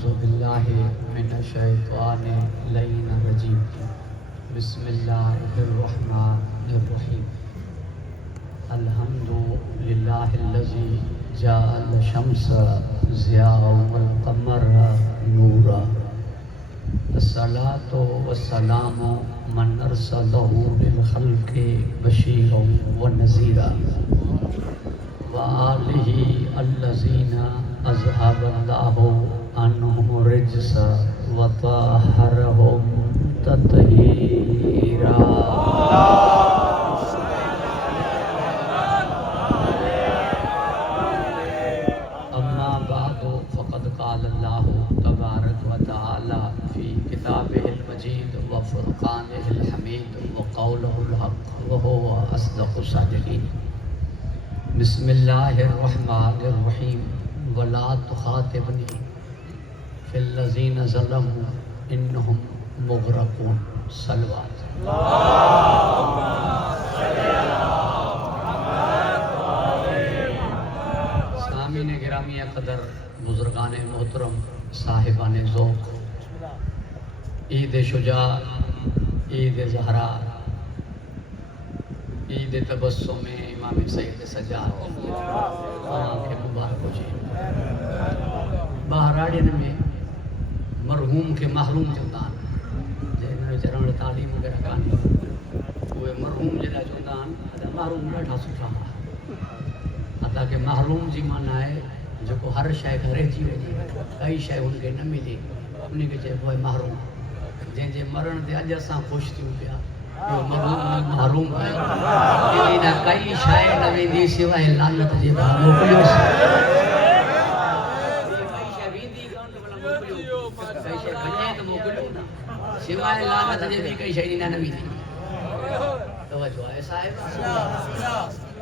أعوذ بالله من الشيطان اللعين الرجيم بسم الله الرحمن الرحيم الحمد لله الذي جعل الشمس ضياء والقمر نورا الصلاة والسلام من أرسله للخلق بشيرا ونذيرا وآله الذين أذهب الله عنهم الرجس وطهرهم تطهيرا. أما بعد فقد قال الله تبارك وتعالى في كتابه المجيد وفرقانه الحميد وقوله الحق وهو أصدق الصادقين. بسم الله الرحمن الرحيم ولا تخاطبني في الذين ظلموا إنهم مغرقون. صلوات. سامعین گرامی قدر، بزرگان محترم، صاحبان ذوق، عید شجاع، عید زہرا، عید تبسم امام سید سجاد کے مبارک ہو جائے. بہراڑین میں مرحوم کے محروم چوندان جنہوں چرن تعلیم وغیرہ کانی وہ مرحوم جڑا چوندان محروم ڈاٹا سٹھا اتا کہ محروم جی مانا ہے جو کو ہر شے گھرے تھی وجی کئی شے ان کے نہ ملی ان کے چے وہ محروم جن جے مرن تے اج اساں خوش تھیو پیا محروم ہے اینا کئی شے نہ ویندی سوائے لعنت جی موکلیو سوائے لعنت جے بھی کئی شے نہ ویندی. توجہ ہے صاحب.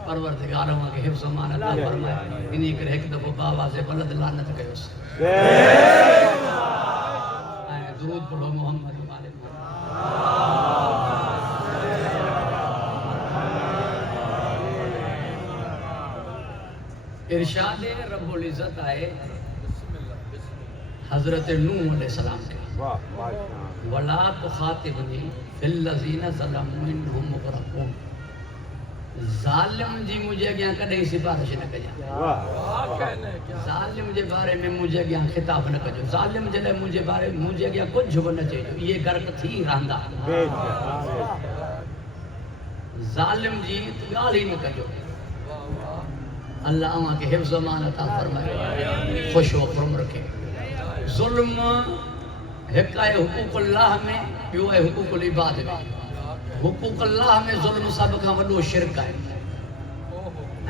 پروردگار ہوا کے حفظ و امان عطا فرمائے. انہی کر ایک دفعہ باواز بلند لعنت کیوس. درود پڑھو محمد والے ارشاد رب العزت آئے حضرت نوح علیہ السلام کے وَلَا تُخَاطِبْنِي فِي الَّذِينَ ظَلَمُوا إِنَّهُمْ مُغْرَقُونَ. ظالم جی مجھے گیا کدیں سفارش نہ کجا. ظالم جے بارے میں مجھے گیا خطاب نہ کجو. ظالم جے مجھے بارے مجھے گیا کچھ بھی نہ چاہیے. یہ غرق تھی رہندا. ظالم جی گال ہی نہ کجو. اللہ وہاں کے حفظ و امان عطا فرمائے. خوش و خرم رکھے. ظلم ایک ہے حقوق اللہ میں، ٻیو ہے حقوق العباد میں. حقوق اللہ میں ظلم سب کا وڈو شرک ہے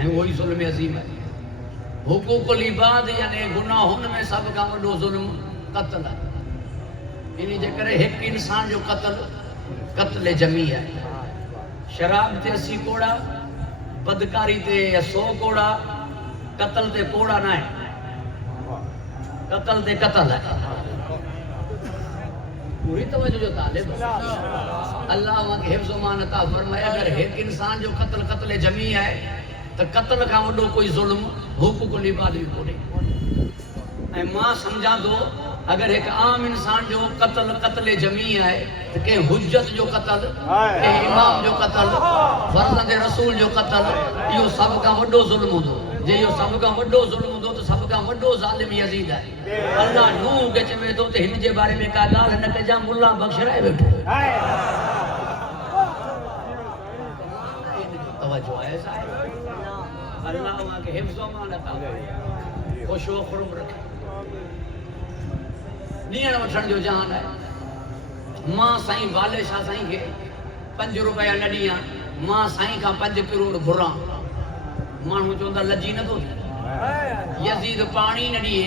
وہی ظلم عظیم ہے. حقوق العباد یعنی گناہن میں سب کا وڈو ظلم قتل ہے. انہی جے کرے ایک انسان جو قتل جمی ہے. شراب تے 80 کوڑا، بدکاری تے 100 کوڑا، قتل تے کوڑا نہ ہے. قتل تے قتل ہے. پوری توجہ جو طالب اللہ وہاں کے حفظ و امان عطا فرمائے. اگر ایک انسان جو قتل جمی ہے تو قتل کا وڈو کوئی ظلم حقوق العباد بھی کوئی. ماں سمجھا دو اگر ایک عام انسان جو قتل جمی ہے تو کہ حجت جو قتل، کہ امام جو قتل، فرزند رسول جو قتل، یہ سب کا وڈو ظلم ہو دو. جے یہ سب کا وڈو ظلم ہو دو تو سب کا وڈو ظالم یزید ہے. اللہ نوح کے چوے تو ہن جے بارے میں کا گال نہ کجا مولا بخش رہے بیٹھو. توجہ ہے صاحب. اللہ وہاں کے حفظ و امان عطا فرمائے. خوش و خرم رکھے. نیڑ وٹھن جو جہان ہے. ماں سائیں والے شاہ سائیں کے 5 روپیہ نہ ڈیاں. ماں سائیں کا 5 کروڑ گھراں. مانو چوندا لجی نہ تو یزید پانی نہ ڈیے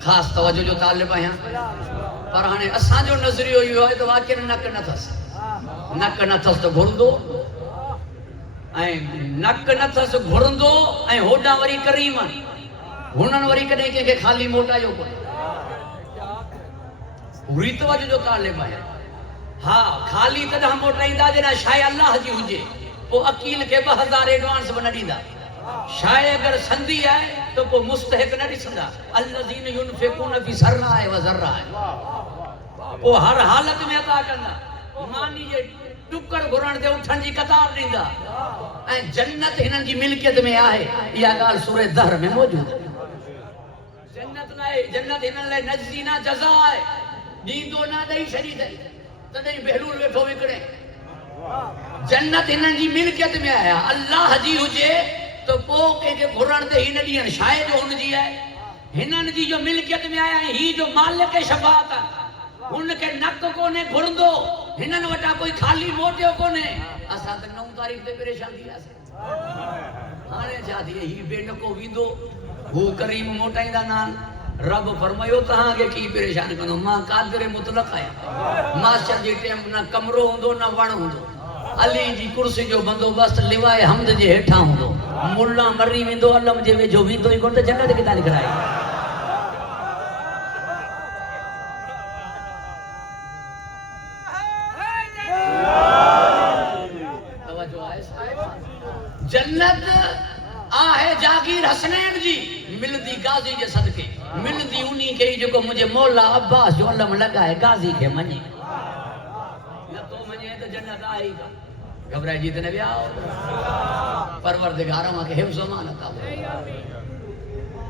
خاص توجہ جو طالب ہیں پر ہانے اساں جو نظریو یہ ہے تو واقعی نک نہ تھس نک نہ تھس تو گھردو نک نہ تھس گھردو ہوڈا وری کریم ہنن وری کدے کے خالی موٹا جو کو پوری توجہ جو طالب ہیں ہاں خالی تدہ موٹا ہی دا جنا شاید اللہ جی ہوجے وہ عقیل کے 2000 ایڈوانس بنا دیدا شاید اگر سندھی ہے تو وہ مستحق نہ ڈسندا الذین ينفقون فی سراء و ضراء وہ ہر حالت میں عطا کرنا مانی جے ٹکر گھرن دے اٹھن جی قطار ڈیندا جنت ہنن جی ملکیت میں آئے یہ گال سورہ دہر میں موجود ہے جنت ہنن لے نجزینا جزائے دیندو نہ دئی شری دئی تدیں بہلول بیٹھو وکڑے جنت ہنن جی ملکیت میں آیا اللہ جی ہوجے تو پوکے کے گھرن دے ہی ندیاں شاید جو ہن جی ہے ہنن جی جو ملکیت میں آیا ہی جو مالک شفاعت ان کے نک کونے گھرندو ہنن وٹا کوئی خالی موٹیو کونے اساں تے 9 تاریخ تے پریشان تھی اساں ہانے چاہتی ہے ہی بے نکو ویندو وہ کریم موٹائی دا نام رب فرمایو تہاں کے کی پریشان کنو ماں قادر مطلق آیا ماسٹر جی ٹیم نہ کمرو ہوندو نہ وڑ ہوندو علی جی کرسی جو بندوبست لیوائے حمد جی ہیٹھا ہوندو ملا مری ویندو علم جے ویجو ویندو ہی کون تے جنت کتا لکھ رہا ہے جنت آہے جاگیر حسنین جی ملدی غازی جے صدقے ملدی انہی کے جو کو مجھے مولا عباس جو علم لگا ہے غازی کے منی نہ تو منی ہے تو جنت آئی گا گھبرائے جیتے نبی آؤ پروردگارہ ماں کے حفظ و مانتا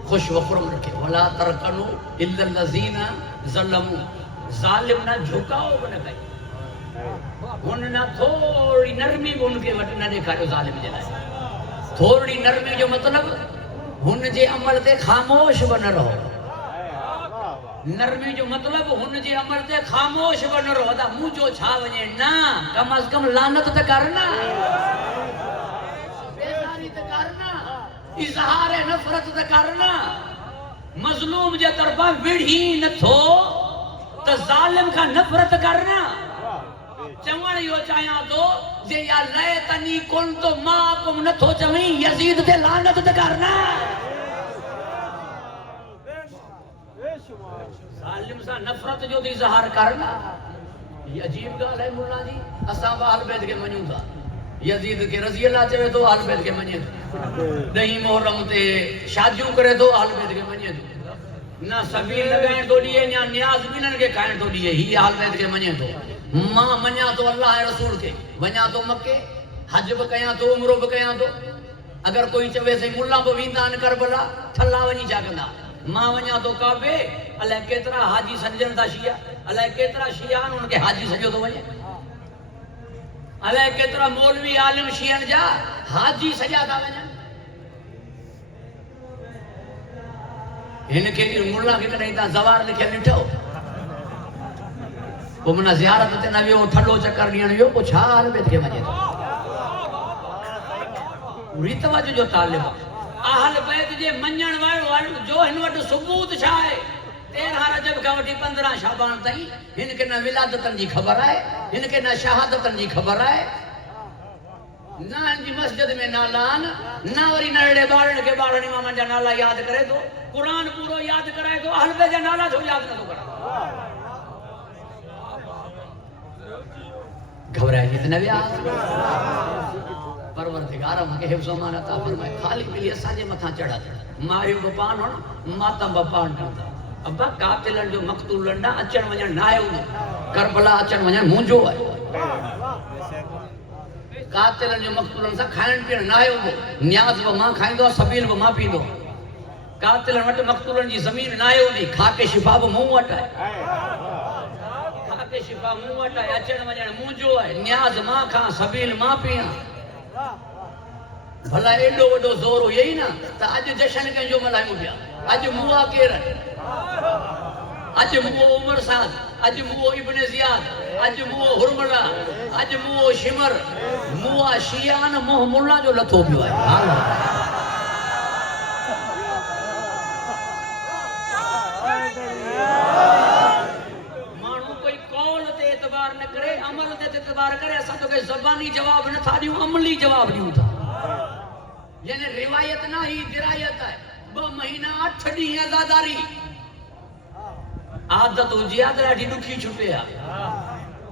خوش و خرم رکھے وَلَا تَرْكَنُوا إِلَّا الَّذِينَ ظَلَمُوا ظالم نہ جھکاؤ بنا گئی ان نہ تھوڑی نرمی ان کے وٹ نہ دیکھا جو ظالم جلائے تھوڑی نرمی جو مطلب ہن جے عمل تے خاموش بن رہو نرمی جو مطلب ہن جے عمل تے خاموش بن رہو دا منہ جو چھا ونے نا کم از کم لعنت تے کرنا بیزاری تے کرنا اظہار نفرت تے کرنا مظلوم جے طرفا وڑھی نہ تھو تو ظالم کا نفرت کرنا چوڑ یو چاہیاں تو جے یا لیتنی کنتو معکم نہ تھو چویں یزید تے لعنت تے کرنا ظالم سا نفرت جو دی اظہار کرنا یہ عجیب گال ہے مولا جی اساں اہل بیت کے منوں تھا یزید کے رضی اللہ چاہے تو اہل بیت کے منوں دہی محرم تے شادیوں کرے تو اہل بیت کے منوں نہ سبیل لگائیں تو لیے نہ نیاز بینن کے کھائیں تو لیے ہی اہل بیت کے منوں تو ماں منیا تو اللہ رسول کے ونیا تو مکے حج بکیاں تو عمرو بکیاں تو اگر کوئی چوے سے ملا کو ویندان کربلا تھلا ونی جاگندا ماں ونیا تو کعبے اللہ کیترا حاجی سجن دا شیعہ اللہ کیترا شیعان ان کے حاجی سجو تو ونیا اللہ کیترا مولوی عالم شیعن جا حاجی سجا دا ونیا ان کے ملا کے کنے تا زوار لکھے نٹھو وہ منا زیارت تے نہ ویو ٹھلو چکر ڈیاں ویو کچھ حال بیت کے مجھے پوری توجہ جو طالب اہل بیت جے منجن والو جو ہن وٹ ثبوت چھائے 13 رجب کا وٹی 15 شعبان تائیں ہن کے نہ ولادتن جی خبر آئے ہن کے نہ شہادتن جی خبر آئے نہ ان جی مسجد میں نالان نہ وری نڑے بارن کے بارن امام جا نالا یاد کرے تو قرآن پورو یاد کرے تو اہل بیت جا نالا تو یاد نہ تو کرا گھبرائے جتنے بھی پروردگارہ ماں کے حفظ و مان عطا فرمائے خالق ملی اساجے متھا چڑھا ماریو بپان ہن ماتم بپان ٹھندا ابا قاتلن جو مقتولن نہ اچن ونجن نہ آیو کربلا اچن ونجن مونجو ہے قاتلن جو مقتولن سا کھائن پین نہ آیو نیاز و ماں کھائندو سبیل و ماں پیندو قاتلن وٹ مقتولن جی زمین نہ آیو دی کھا کے شفا و منہ وٹ ہے کے شفا منہ وٹا اچن ونجن مونجو ہے نیاز ماں کھاں سبیل ماں پیاں بھلا ایڈو وڈو زورو یہی نا تا اج جشن کے جو ملائیں پیا اج موا کیرن اج مو عمر سعد اج مو ابن زیاد اج مو ہرملا اج مو شمر مو شیعان موہ ملا جو لتھو پیو ہے زبانی جواب نہ تھا دیوں عملی جواب دیوں تھا یعنی روایت نہ ہی درایت ہے 2 مہینہ 8 ڈی آزاداری عادت ہو جی آدھر اٹھی دکھی چھٹے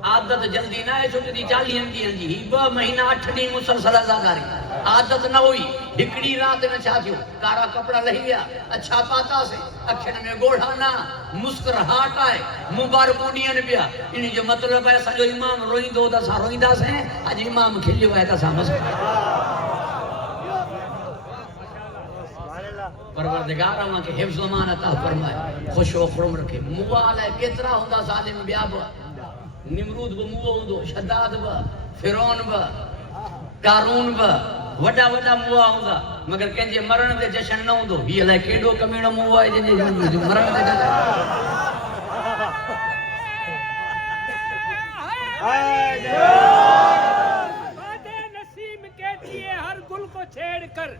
عادت جلدی نہ ہے چھٹے دی 40 ڈی جی 2 مہینہ 8 ڈی مسلسل آزاداری عادت نہ ہوئی ہکڑی رات میں چھا تھیو کارا کپڑا لہی گیا اچھا پاتا سے اکھن میں گوڑھا نہ مسکراہٹ آئے مبارکوں ڈین پیا ان جو مطلب ہے سا جو امام روئندو دا سا روئندا سے اج امام کھلیو ہے تا سا پروردگار وہاں کے حفظ و امان عطا فرمائے خوش و خرم رکھے موال ہے کترا ہوندا ظالم بیا با نمرود با موہ ہوندو شداد با فرعون با قارون با وڈا وڈا موہ ہوندا مگر کنجے مرن دے جشن نہ ہوندو یہ لائے کیڑو کمیڑو موہ ہے جنجے مرن دے جشن چھیڑ کر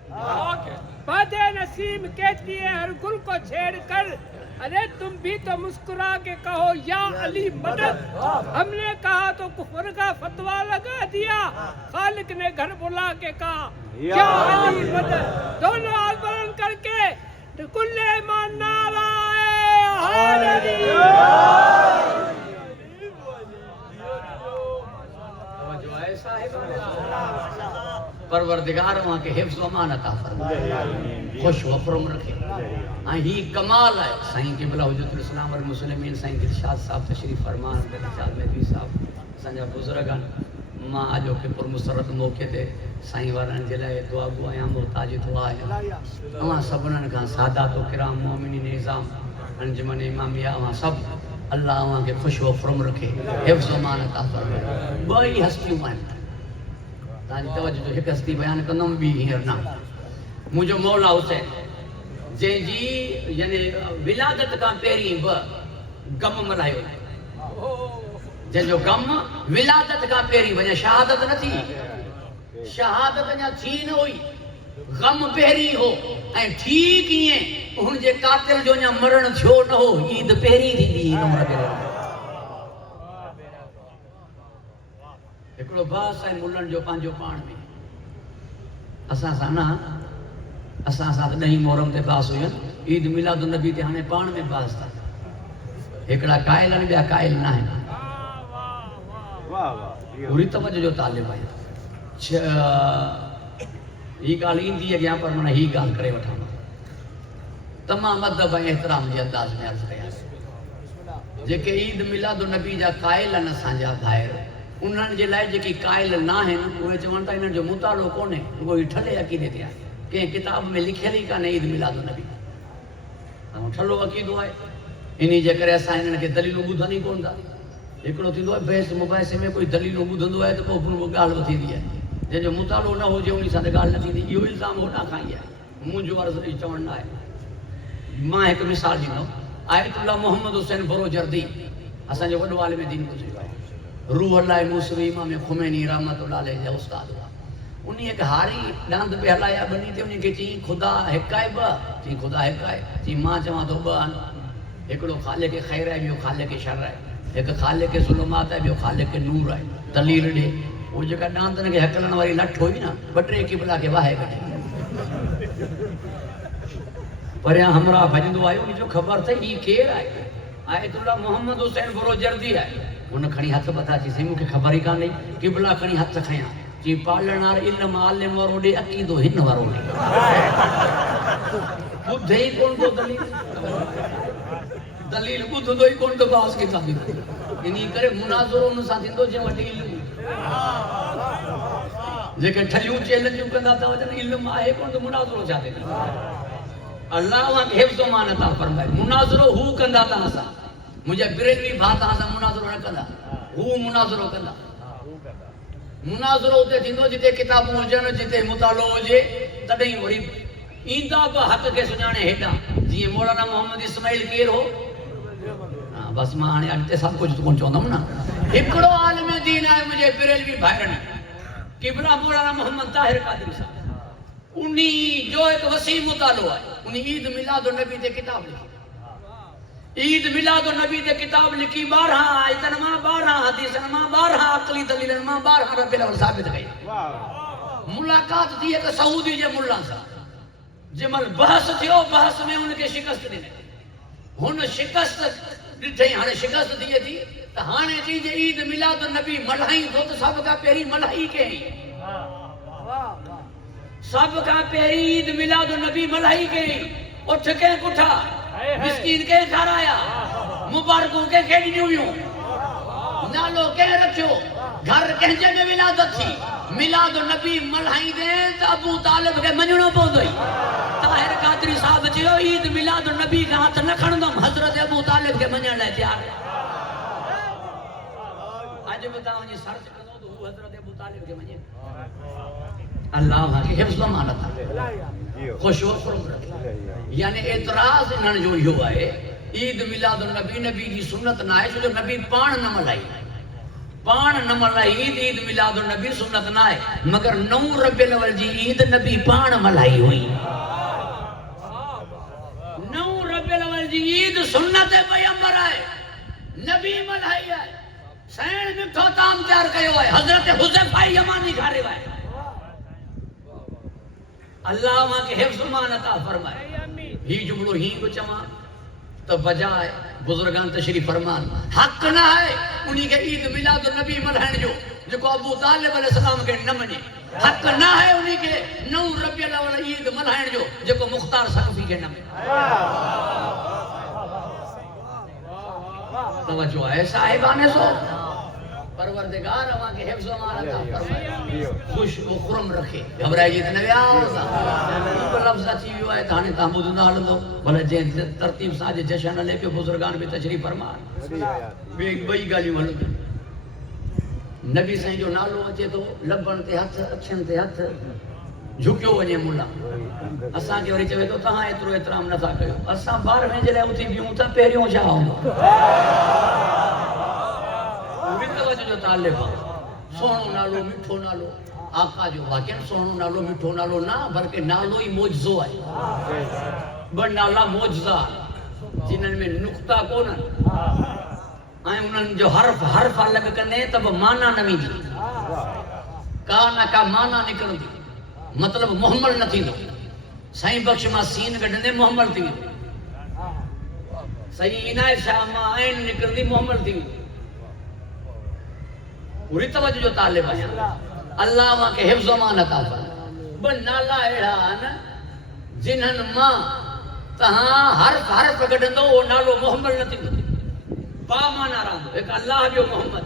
باد نسیم کہتی ہے ہر گل کو چھیڑ کر ارے تم بھی تو مسکرا کے کہو یا علی مدد ہم نے کہا تو کفر کا فتویٰ لگا دیا خالق نے گھر بلا کے کہا یا علی مدد دونوں ہاتھ بلند کر کے کل ایمان نعرہ ہے علی پروردگار وہاں کے حفظ و امان عطا فرمائے خوش و خرم رکھے ہی کمال ہے سائیں قبلہ حجت الاسلام والمسلمین سائیں دلشاد صاحب تشریف فرمان دلشاد مہدوی صاحب سنجا بزرگان ماں آجو کے پر مسرت موقع تے سائیں وارن جلائے دعا گوائیاں محتاج دعا ہے وہاں سبنن کا سادات و کرام مومنین نظام انجمن امامیہ وہاں سب اللہ وہاں کے خوش و خرم رکھے حفظ و امان عطا فرمائے بڑی ہستیوں ہیں تاجی توجہ جو ایک ہستی بیان کنم بھی ہیرنا مجھو مولا حسین جن جی یعنی ولادت کا پیری غم ملائیو جن جو غم ولادت کا پیری وجہ شہادت نہ تھی شہادت نہ تھی نہ ہوئی غم پیری ہو ٹھیک ہی ہیں ان جے قاتل جو نہ مرن چھو نہ ہو عید پیری تھی دی نمبر پیری ایکڑو باس ہے ملن جو پانچو پان میں اساں سانا اساں ساتھ نہیں محرم تے باس ہوئے عید میلاد النبی تے ہانے پان میں باس تھا ایکڑا قائل ان بیا قائل نہ ہے پوری توجہ جو طالب ہے یہ گال ایندی ہے یہاں پر منہ ہی گال کرے وٹھانا تمام ادب احترام جے انداز میں عرض کیا جے کہ عید میلاد النبی جا قائل ان سانجا بھائر انہاں جے لائے جے کی قائل نہ ہیں وہ چونتا انہاں جو مطالعہ کونے وہ ٹھلے عقیدے تے ہیں کہ کتاب میں لکھے لی کا نہیں عید میلاد النبی ہم ٹھلو عقیدو ہے انہی جے کرے اساں انہاں کے دلیلوں ٻدھنی کون دا ایکڑو تھیندو ہے بحث مباحثے میں کوئی دلیلوں ٻدھندو ہے تو وہ گال وتھی دی ہے جے جو مطالعہ نہ ہو جے انہی ساتھ گال نہ تھی یہ الزام ہونا کھائی ہے منجو عرض نہیں چون نہ ہے ماں ایک مثال دیندو آیت اللہ محمد حسین بروجردی اساں جو وڈو عالم دین کو روح اللہ موسوی امام خمینی رحمت اللہ علیہ جا استاد ہوا انہی ایک ہاری ڈاند پہ ہلایا بنی تھی انہی کہ چی خدا حقائے با چی خدا حقائے چی ماں چاہاں تو بان ایکڑو خالق خیر ہے بیو خالق شر ہے ایک خالق ظلمات ہے بیو خالق نور ہے دلیل دے وہ جگہ ڈاند نے کہ حقلن والی لٹ ہوئی نا بٹرے قبلہ کے واہے کٹے پر یہاں ہمراہ بھجندو آئے انہی جو خبر تھا یہ کیر آئے آیت اللہ محمد حسین بروجردی ہے انہوں کھڑی ہاتھ بتا چی سیموں کے خبر ہی کہاں نہیں قبلہ کھڑی ہاتھ کھیاں چی پالنار علم عالم وروڑے عقیدو ہن وروڑے بدھ ہی کون کو دلیل بدھ دو ہی کون کو باس کی تابی انہی کرے مناظر انہوں ساتھ اندو جے وٹی علم لیکن ٹھلیوں چیلنجوں کندہ تا وجن علم آئے کون تو مناظروں چاہتے ہیں اللہ وہاں کے حفظ و مانتا فرمائے مناظروں ہو کندہ تا ہسا مجھے بریلوی بھاتا ہاں سا مناظروں نہ کندہ ہو مناظروں کندہ مناظروں ہوتے تھیندو جتے کتابوں ہوجن جتے مطالعہ ہوجے تڑیں وری ایندہ با حق کے سنانے ہیڈا جی مولانا محمد اسماعیل کیر ہو بس ماں آنے آنے سب کچھ تو کون چاہتا ہوں نا اکڑو عالم دین آئے مجھے بریلوی بھائرن قبلہ مولانا محمد طاہر قادری صاحب انہی جو ایک وسیع مطالعہ ہے انہی عید میلاد النبی تے کتاب لکھی عید میلاد النبی دے کتاب لکھی 12 آیتن ماں 12 حدیثن ماں 12 عقلی دلیلن ماں 12 رب الاول ثابت گئی ملاقات تھی ایک سعودی جے ملا سا جمل بحث تھیو بحث میں ان کے شکست دینے ہن شکست ڈٹھئی ہانے شکست دیے تھی تو ہانے تھی جے عید میلاد النبی ملہائی تو سب کا پہری ملہائی کے ہی سب کا پہری عید میلاد النبی ملہائی کے ہی اٹھ کے کٹھا مسکین کے گھر آیا مبارکوں کے کھیڑی ہوئیوں نالو کے رکھو گھر کہنجے میں ولادت تھی میلاد النبی ملہائی دیں تو ابو طالب کے منجنوں پہنچ گئی طاہر قادری صاحب چیو عید میلاد النبی کا ہاتھ نہ کھڑندم حضرت ابو طالب کے منجن لے تیار آج بتاؤں جی سرچ کرو تو وہ حضرت ابو طالب کے منجن اللہ وہاں کی حفظ و امانت خوش و خرم رکھے یعنی اعتراض انہوں جو ہوا ہے عید میلاد النبی نبی کی سنت نہ ہے جو نبی پان نہ ملائی پان نہ ملائی عید میلاد النبی سنت نہ ہے مگر 9 ربیع الاول جی عید نبی پان ملائی ہوئی 9 ربیع الاول جی عید سنت پیغمبر ہے نبی ملائی ہے سین مٹھو تام تیار کیو ہے حضرت حذیفہ یمانی گھارے ہے اللہ وہاں کے حفظ مان عطا فرمائے ہی جملو ہی کو چما تو بجائے بزرگان تشریف فرمان حق نہ ہے انہی کے عید میلاد النبی ملہن جو کو ابو طالب علیہ السلام کے نہ منے حق نہ ہے انہی کے 9 ربیع الاول عید ملہن جو کو مختار ثقفی کے نہ منے توجہ ہے صاحبان سو پروردگار وہاں کے حفظ و امان عطا فرمائے خوش و خرم رکھے گھبرائی جیت نوی آوازا اوپر لفظہ چی بھی ہوئے تانے تحمود نہ لدو بھلے جین ترتیب ساجے جشن لے پہ بزرگان بھی تشریف فرمان بئی گالی ملو نبی سائیں جو نالو اچے تو لبن تے ہتھ اچھن تے ہتھ جھکیو وجے ملا اساں کے وری چوے تو تہاں اترو احترام نہ تھا کیو اساں بار میں جلے اٹھی بیوں تا پہریوں چاہوں جو طالب سونو نالو مٹھو نالو آقا جو واقعا سونو نالو مٹھو نالو نہ بلکہ نالو ہی موجزو ہے بڑ نالا موجزہ جنہن میں نقطہ کونن آئیں انہن جو حرف الگ کرنے تب مانا نمی دی کانا کا مانا نکل دی مطلب محمل نہ تھی دو سائیں بخش ماں سین گڑھنے محمل تھی دو سائیں عنایت شاہ ماں آئین نکل دی محمل تھی دو پوری توجہ جو طالب ہے اللہ وہاں کے حفظ و امان عطا فرمائے بن نالا اڑان جنہن ماں تہاں حرف گڈندو وہ نالو محمد نہ تھیندو با مانا راندو ایک اللہ جو محمد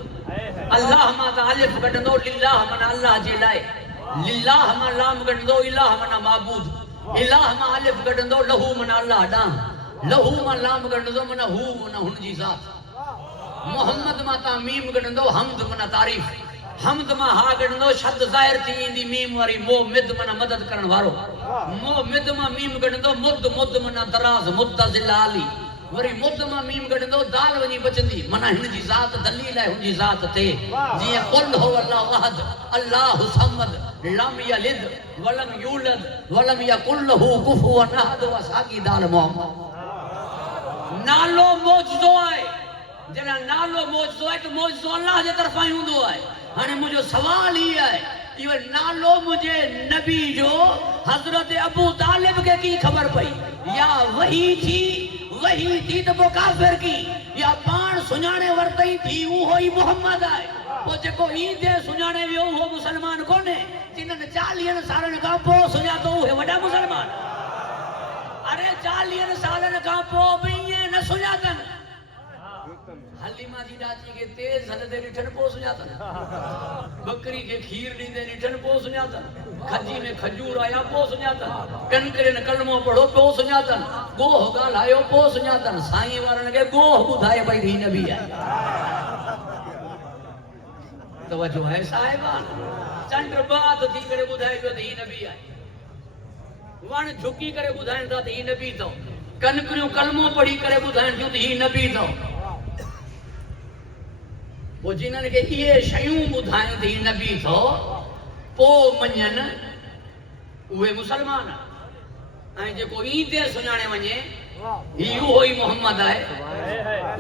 اللہ ماں تا الف گڈندو للہ منا اللہ جے لائے للہ ماں لام گڈندو الہ منا معبود الہ ماں الف گڈندو لہو منا اللہ ڈان لہو ماں لام گڈندو منا ہو منا ہن جی ذات محمد ماتا میم گڑندو حمد منا تعریف حمد ما ہا گڑندو شد ظاہر تھی اندی میم واری مو مد منا مدد کرن وارو مو مد ما میم گڑندو مد منا دراز مدزل علی وری مد ما میم گڑندو دال ونی بچندی منا ہن جی ذات دلیل ہے ہن جی ذات تے جی قل هو اللہ واحد اللہ صمد لم یلد ولم یولد ولم یکن له کفوا احد وساقی دال محمد نالو موجزو ہے جنا نالو موجزو ہے تو موجزو اللہ جے طرف آئی ہوں دو آئے ہانے مجھے سوال ہی ہے یہ نالو مجھے نبی جو حضرت ابو طالب کے کی خبر پئی یا وہی تھی تو وہ کافر کی یا پان سنانے ورطی تھی وہ ہوئی محمد آئے وہ جکو عیدے سنانے بھی وہ مسلمان کونے جنہاں 40 سالن کا پو سنا تو وہ وڈا مسلمان ارے 40 سالن کا پو بھی یہ نہ سناتن حلیمہ جی ڈاچی کے تیز حل دے لٹھن پوس جاتا بکری کے کھیر لی دے لٹھن پوس جاتا کھجی میں کھجور آیا پوس جاتا کنکرین کلموں پڑھو پوس جاتا گوہ گال آئیو پوس جاتا سائیں وارن کے گوہ بدھائے بھائی دی نبی ہے توجہ ہے صاحبان چندر بات تھی کرے بدھائے جو دی نبی ہے وان جھکی کرے بدھائیں دا دی نبی تو کنکریوں کلموں پڑھی کرے بدھائیں جو دی نبی تو وہ جنہوں کے یہ شیوں بدھائیں تھی نبی تو پو منین اوے مسلمان ہیں جو کو عیدے سنانے ونجے ہی وہی محمد آئے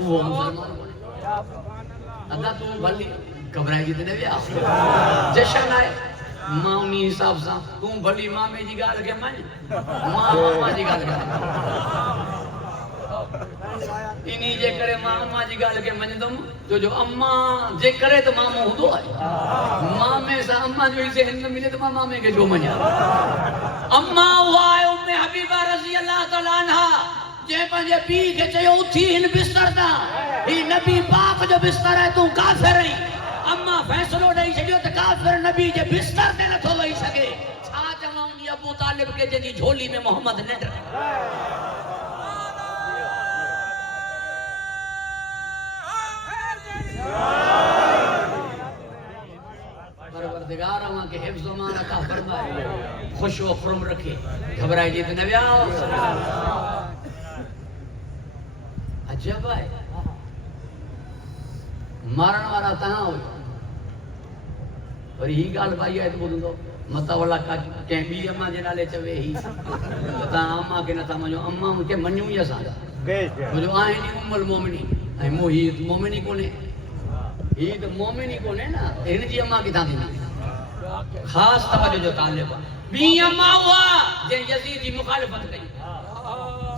وہ مسلمان بنے ادا تو بھلی گھبرائی جتنے بھی آخر جشن آئے ماں انہی حساب سا تو بھلی ماں میں جی گال کے من ماں جی گال کے انہی جے کرے ماں جی گال کے من دم جو اماں جے کرے تو ماں ہوں دو آئے ماں میں سا اماں جو اسے ہند ملے تو ماں میں کے جو منیا اماں ہوا ہے ام حبیبہ رضی اللہ تعالیٰ عنہ جے پنجے پی کے چاہیے اتھی ہن بستر دا ہی نبی پاک جو بستر ہے تو کافر رہی اما فیصلو نہیں سکیو تو کافر نبی جے بستر دے نہ تھو وہی سکے چھا جوان دی ابو طالب کے جنی جھولی میں محمد نڈر پروردگار ہوا کہ حفظ و مان عطا فرمائے خوش و خرم رکھے گھبرائی جیت نبی آؤ عجب ہے مارن والا تہاں ہوئی اور ہی گال بھائی ہے تو بولوں دو متا والا کہیں بھی اماں جے نالے چوے ہی تہاں اماں کے نتا مجھو اماں ان کے منیوں یا سارا مجھو آئیں نہیں ام المومنی آئیں موہید مومنی کونے ہی تو مومنی کونے نا ان جی اماں کی تھا دینا خاص توجہ جو طالب بھی اماں ہوا جے یزید کی مخالفت کئی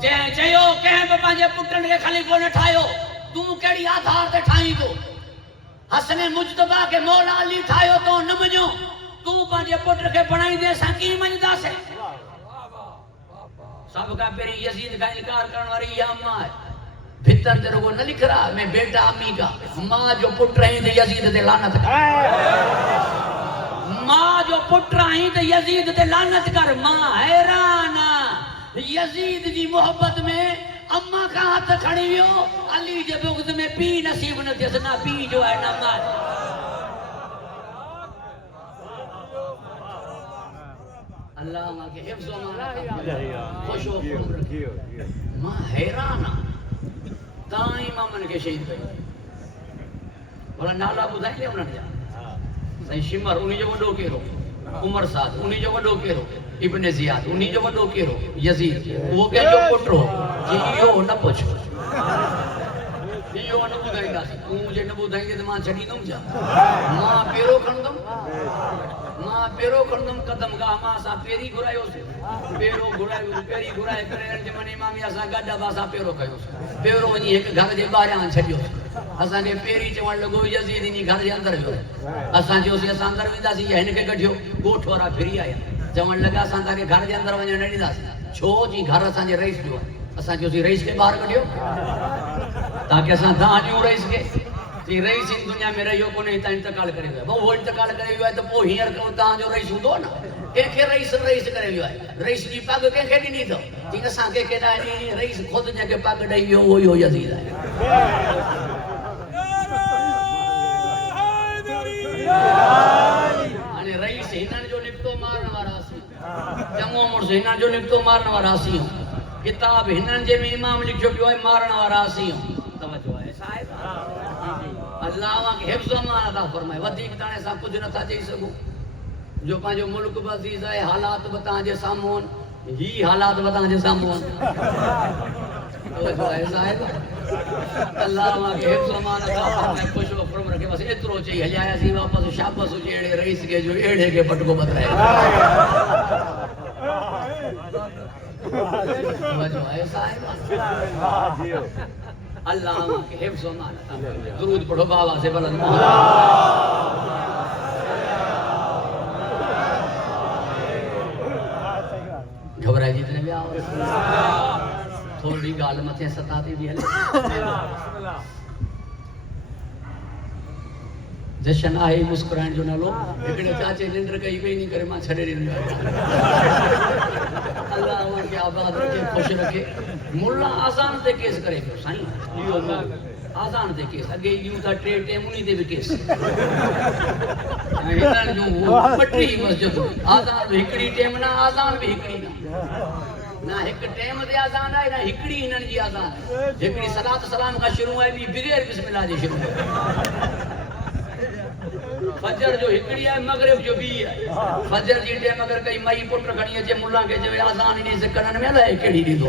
جے چیو کہیں پہ پانچے پٹن کے خلیفوں نے ٹھائیو تو کیڑی آدھار تے ٹھائیں کو حسن مجتبہ کے مولا علی ٹھائیو تو نمجو تو پانچے پٹر کے بنائی دے ساکی منجدہ سے سب کا پھر یزید کا انکار کرنے والی یہ اماں ہے بھتر دے رگو نہ لکھ رہا میں بیٹا امی کا ماں جو پٹ رہی تھے یزید دے لعنت کر ماں جو پٹ رہی تھے یزید دے لعنت کر ماں حیرانا یزید جی محبت میں اما کا ہاتھ کھڑی ہو علی جے بغض میں پی نصیب نہ تھیس نہ پی جو ہے نہ ماں اللہ ماں کے حفظ و مانا خوش و خرم رکھے ماں حیرانا تاں امام کے شہید بھئی بولا نالا بدھائی لے انہوں نے سائیں شمر انہی جو وڈو کے رو عمر سعد انہی جو وڈو کے رو ابن زیاد انہی جو وڈو کے رو یزید وہ کہ جو پٹ رو جی یو نہ پوچھو یو نہ بدھائی گا سی تم مجھے نہ بدھائی دے ماں چھڑی نم جا ماں پیرو کھندم قدم گاہ ماں سا پیری گھرائی ہو سے پیرو گھرائی ہو پیری گھرائی کرے رنج من امامی اسا گڈا باسا پیرو کھائیو سے پیرو ونی ایک گھر دے باہر چھڑیو اساں کے پیری چوان لگو یزید نی گھر دے اندر جو اساں جو سی اساں اندر ویندا سی ہن کے گڈھیو گوٹھ وارا پھری آیا چوان لگا اساں تا کے گھر دے اندر ونجن نہ ڈیندا چھو جی گھر اساں جے رئیس جو اساں جو سی رئیس کے باہر کڈھیو تاکہ اساں تھا جو رئیس کے تی رئیس ان دنیا میں رہیو کو نہیں تا انتقال کرے ہوئے وہ انتقال کرے ہوئے تو وہ ہیر کو تا جو رئیس ہو نا کہ رئیس کرے ہوئے رئیس کی پاگ کے نہیں تھا تی اساں کے کہدا نہیں رئیس خود جے کے پاگ ڈئی وہی ہو یزید ہے ane رئیس ہنن جو نکتو مارن وارا سی چمو مرس ہنن جو نکتو مارن وارا سی کتاب ہنن جے میں امام لکھو پیو ہے مارن وارا سی توجہ ہے صاحب اللہ کے حفظ و امان عطا فرمائے ودیک تانے سا کچھ نہ تھا چاہی سکو جو پانچو ملک بزیز ہے حالات بتاں جے سامون ہی حالات بتاں جے سامون توجہ ہے صاحب اللہ کے حفظ و امان عطا فرمائے خوش و خرم رکھے بس اترو چاہیے ہلیایا سی واپس شاباس ہو ایڑے رئیس کے جو ایڑے کے پٹ کو بترائے توجہ ہے صاحب اللہ کے حفظ و امان عطا فرمائے درود پڑھو بابا سے بلند گھبرائی جتنے بھی آؤ تھوڑی گال متیں ستاتی بھی ہلے جشن آئی مسکرائن جو نہ لو ایکڑے چاچے ننڈر کئی بھی نہیں کرے ماں چھڑے نہیں آئے اللہ ہوا کے آباد رکھے خوش رکھے ملا آزان دے کیس کرے سائیں لیو مل آزان دے کیس اگے یوں تھا ٹریٹ ٹیم انہی دے بھی کیس ہنن جو پٹری مسجد آزان بھی ہکڑی ٹیم نہ آزان بھی ہکڑی نہ ایک ٹیم دے آزان ہے نہ ہکڑی ہنن جی آزان ہکڑی صلاۃ سلام کا شروع ہے بھی بغیر بسم اللہ جی شروع ہے فجر جو ہکڑی ہے مغرب جو بھی ہے فجر جی ٹائم اگر کئی مئی پٹ کھڑی اچے ملا کے جو آزان نہیں سے کنن میں لائے کیڑی دی دو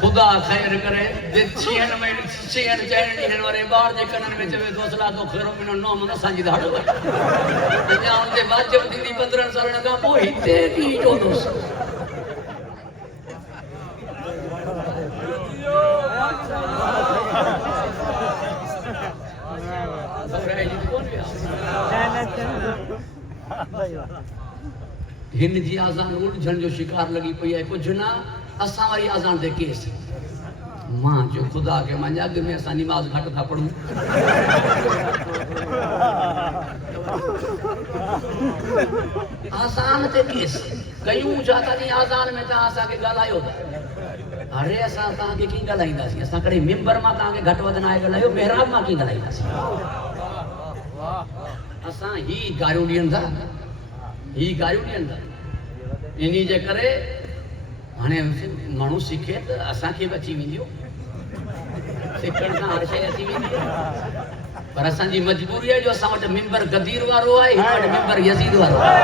خدا خیر کرے چھین میں چھین چین ڈیہن والے بار دے کنن میں چوے دوسلا تو خیرو منو نو من سانجی دھاڑ وے جاں دے واجب دی 15 سال کا پو ہتے کی جو دوس ہن جی آزان اڑجن جو شکار لگی پئی ہے کچھ نہ اساں واری آزان دے کیس ماں جو خدا کے ماں اگ میں اساں نماز گھٹ تھا پڑھوں آزان تے کیس کیوں جاتا نہیں آزان میں تا اساں کے گالایو ارے اساں تا کے کی گالائندا سی اساں کڑے منبر ما تا کے گھٹ ودن آئے گالایو محراب ما کی گالائندا سی اساں ہی گاریو ڈین دا ہی گاریو ڈین دا انہی جے کرے ہانے مانو سکھے تو اساں کے بچی ویندیو سکھن سان ہر شے اچي ویندی پر اساں جی مجبوری ہے جو اساں وٹ منبر غدیر وارو ہے ہن وٹ منبر یزید وارو ہے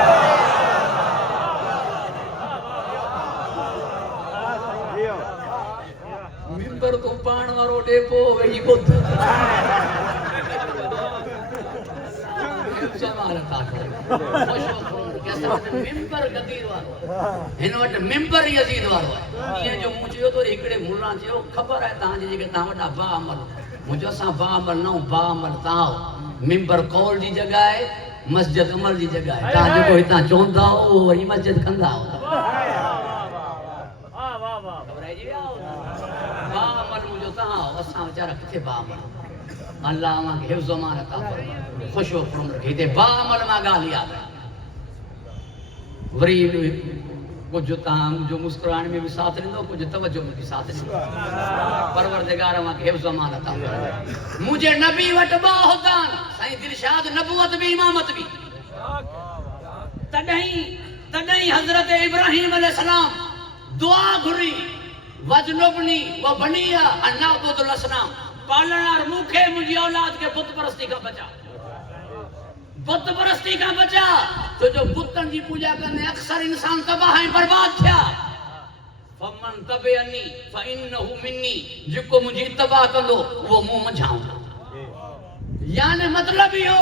منبر تو پان وارو ڈیپو وہی بدھ ممبر غدیر وارو ہن وٹ ممبر یزید وارو ہے یہ جو مجھے تو ہکڑے مولا چیو خبر ہے تاں جی کہ تاں وڈا با عمل مجھے سا با عمل نہ با عمل تاں ممبر قول دی جگہ ہے مسجد عمل دی جگہ ہے تاں جو ہتاں چوندا او وہی مسجد کندا ہو واہ واہ واہ خبر ہے جی با عمل مجھے تاں اساں بیچارہ کتے با عمل اللہ ماں کے حفظ و مان عطا فرمائے خوش و خرم رکھے تے با عمل ماں گالی آ گئے وری کچھ تاں جو مسکران میں بھی ساتھ نہیں دو کچھ توجہ میں بھی ساتھ نہیں دو پروردگار ماں کے حفظ و مان عطا فرمائے مجھے نبی وٹ با حدان سائیں دلشاد نبوت بھی امامت بھی تدہیں حضرت ابراہیم علیہ السلام دعا گھری وجنبنی و بنیا ان نعبد الاسنام پالن اور موکھے مجھے اولاد کے بت پرستی کا بچا بت پرستی کا بچا تو جو بتن کی پوجا کرنے اکثر انسان تباہ ہیں برباد تھیا فمن تبعنی فانہ منی جس کو مجھے تباہ کندو وہ منہ مجھاؤں یعنی مطلب ہی ہو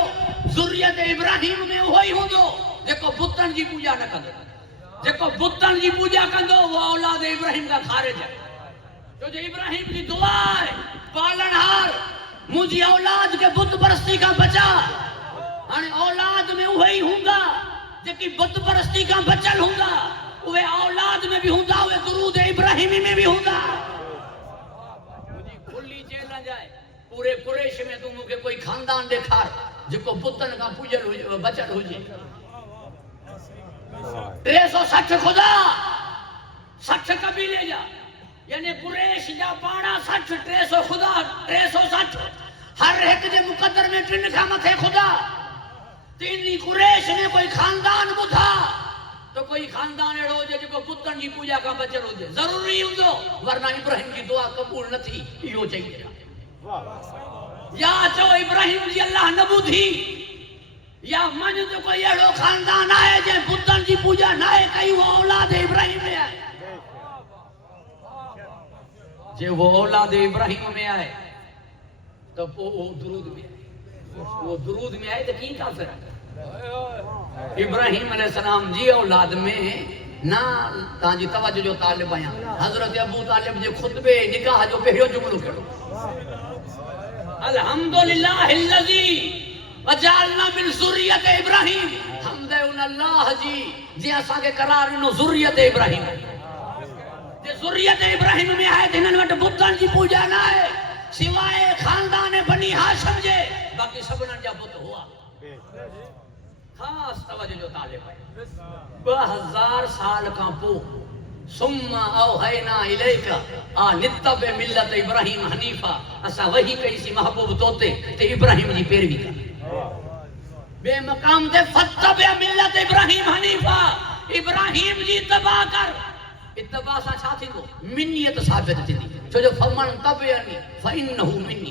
ذریت ابراہیم میں وہی ہوں دو جس کو بتن کی پوجا نہ کندو جس کو بتن کی پوجا کندو وہ اولاد ابراہیم کا خارج ہے جو ابراہیم کی دعا ہے پالنہار مجھے اولاد کے بت پرستی کا بچا اولاد میں وہی ہوں گا جبکہ بت پرستی کا بچل ہوں گا وہ اولاد میں بھی ہوں گا وہ درود ابراہیمی میں بھی ہوں گا مجھے کھلی چیل نہ جائے پورے قریش میں تم کے کوئی خاندان دیکھا جس کو بتن کا پوجل بچل ہو جائے 360 خدا 60 قبیلے جا یعنی قریش جا پاڑا 60 300 خدا 360 ہر ایک دے مقدر میں ٹن کا متھے خدا تینی قریش نے کوئی خاندان بدھا تو کوئی خاندان اڑو جے جو پتن کی پوجا کا بچل ہو جائے ضروری ہوں ورنہ ابراہیم کی دعا قبول نہ تھی یہ چاہیے یا چو ابراہیم جی اللہ نبو تھی یا من تو کوئی اڑو خاندان آئے جے پتن کی پوجا نہ ہے کئی وہ اولاد ابراہیم میں آئے جے وہ اولاد ابراہیم میں آئے تو وہ درود میں آئے وہ درود میں آئے تو کی کافر ہے ابراہیم علیہ السلام جی اولاد میں نہ تانجی توجہ جو طالب آیا حضرت ابو طالب جو خطبے نکاح جو پہریو جملو کرو الحمدللہ اللذی وجعلنا من ذریت ابراہیم حمد اللہ جی جی اساں کے قرار انہوں ذریت ابراہیم جی ذریت ابراہیم میں آئے دنن وٹ بتن کی پوجا نہ ہے سوائے خاندان بنی ہاشم جے باقی سبنن جا بت ہوا خاص توجہ جو طالب ہے 2000 سال کا پو ثم اوحینا الیکا نتبع ملت ابراہیم حنیفہ اسا وہی کئی سی محبوب توتے تے ابراہیم جی پیروی کا بے مقام تے فتبع ملت ابراہیم حنیفہ ابراہیم جی اتباع کر اتباع سا چھا تھی دو منیت ثابت تھی جو فمن تبعنی فانہ منی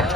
8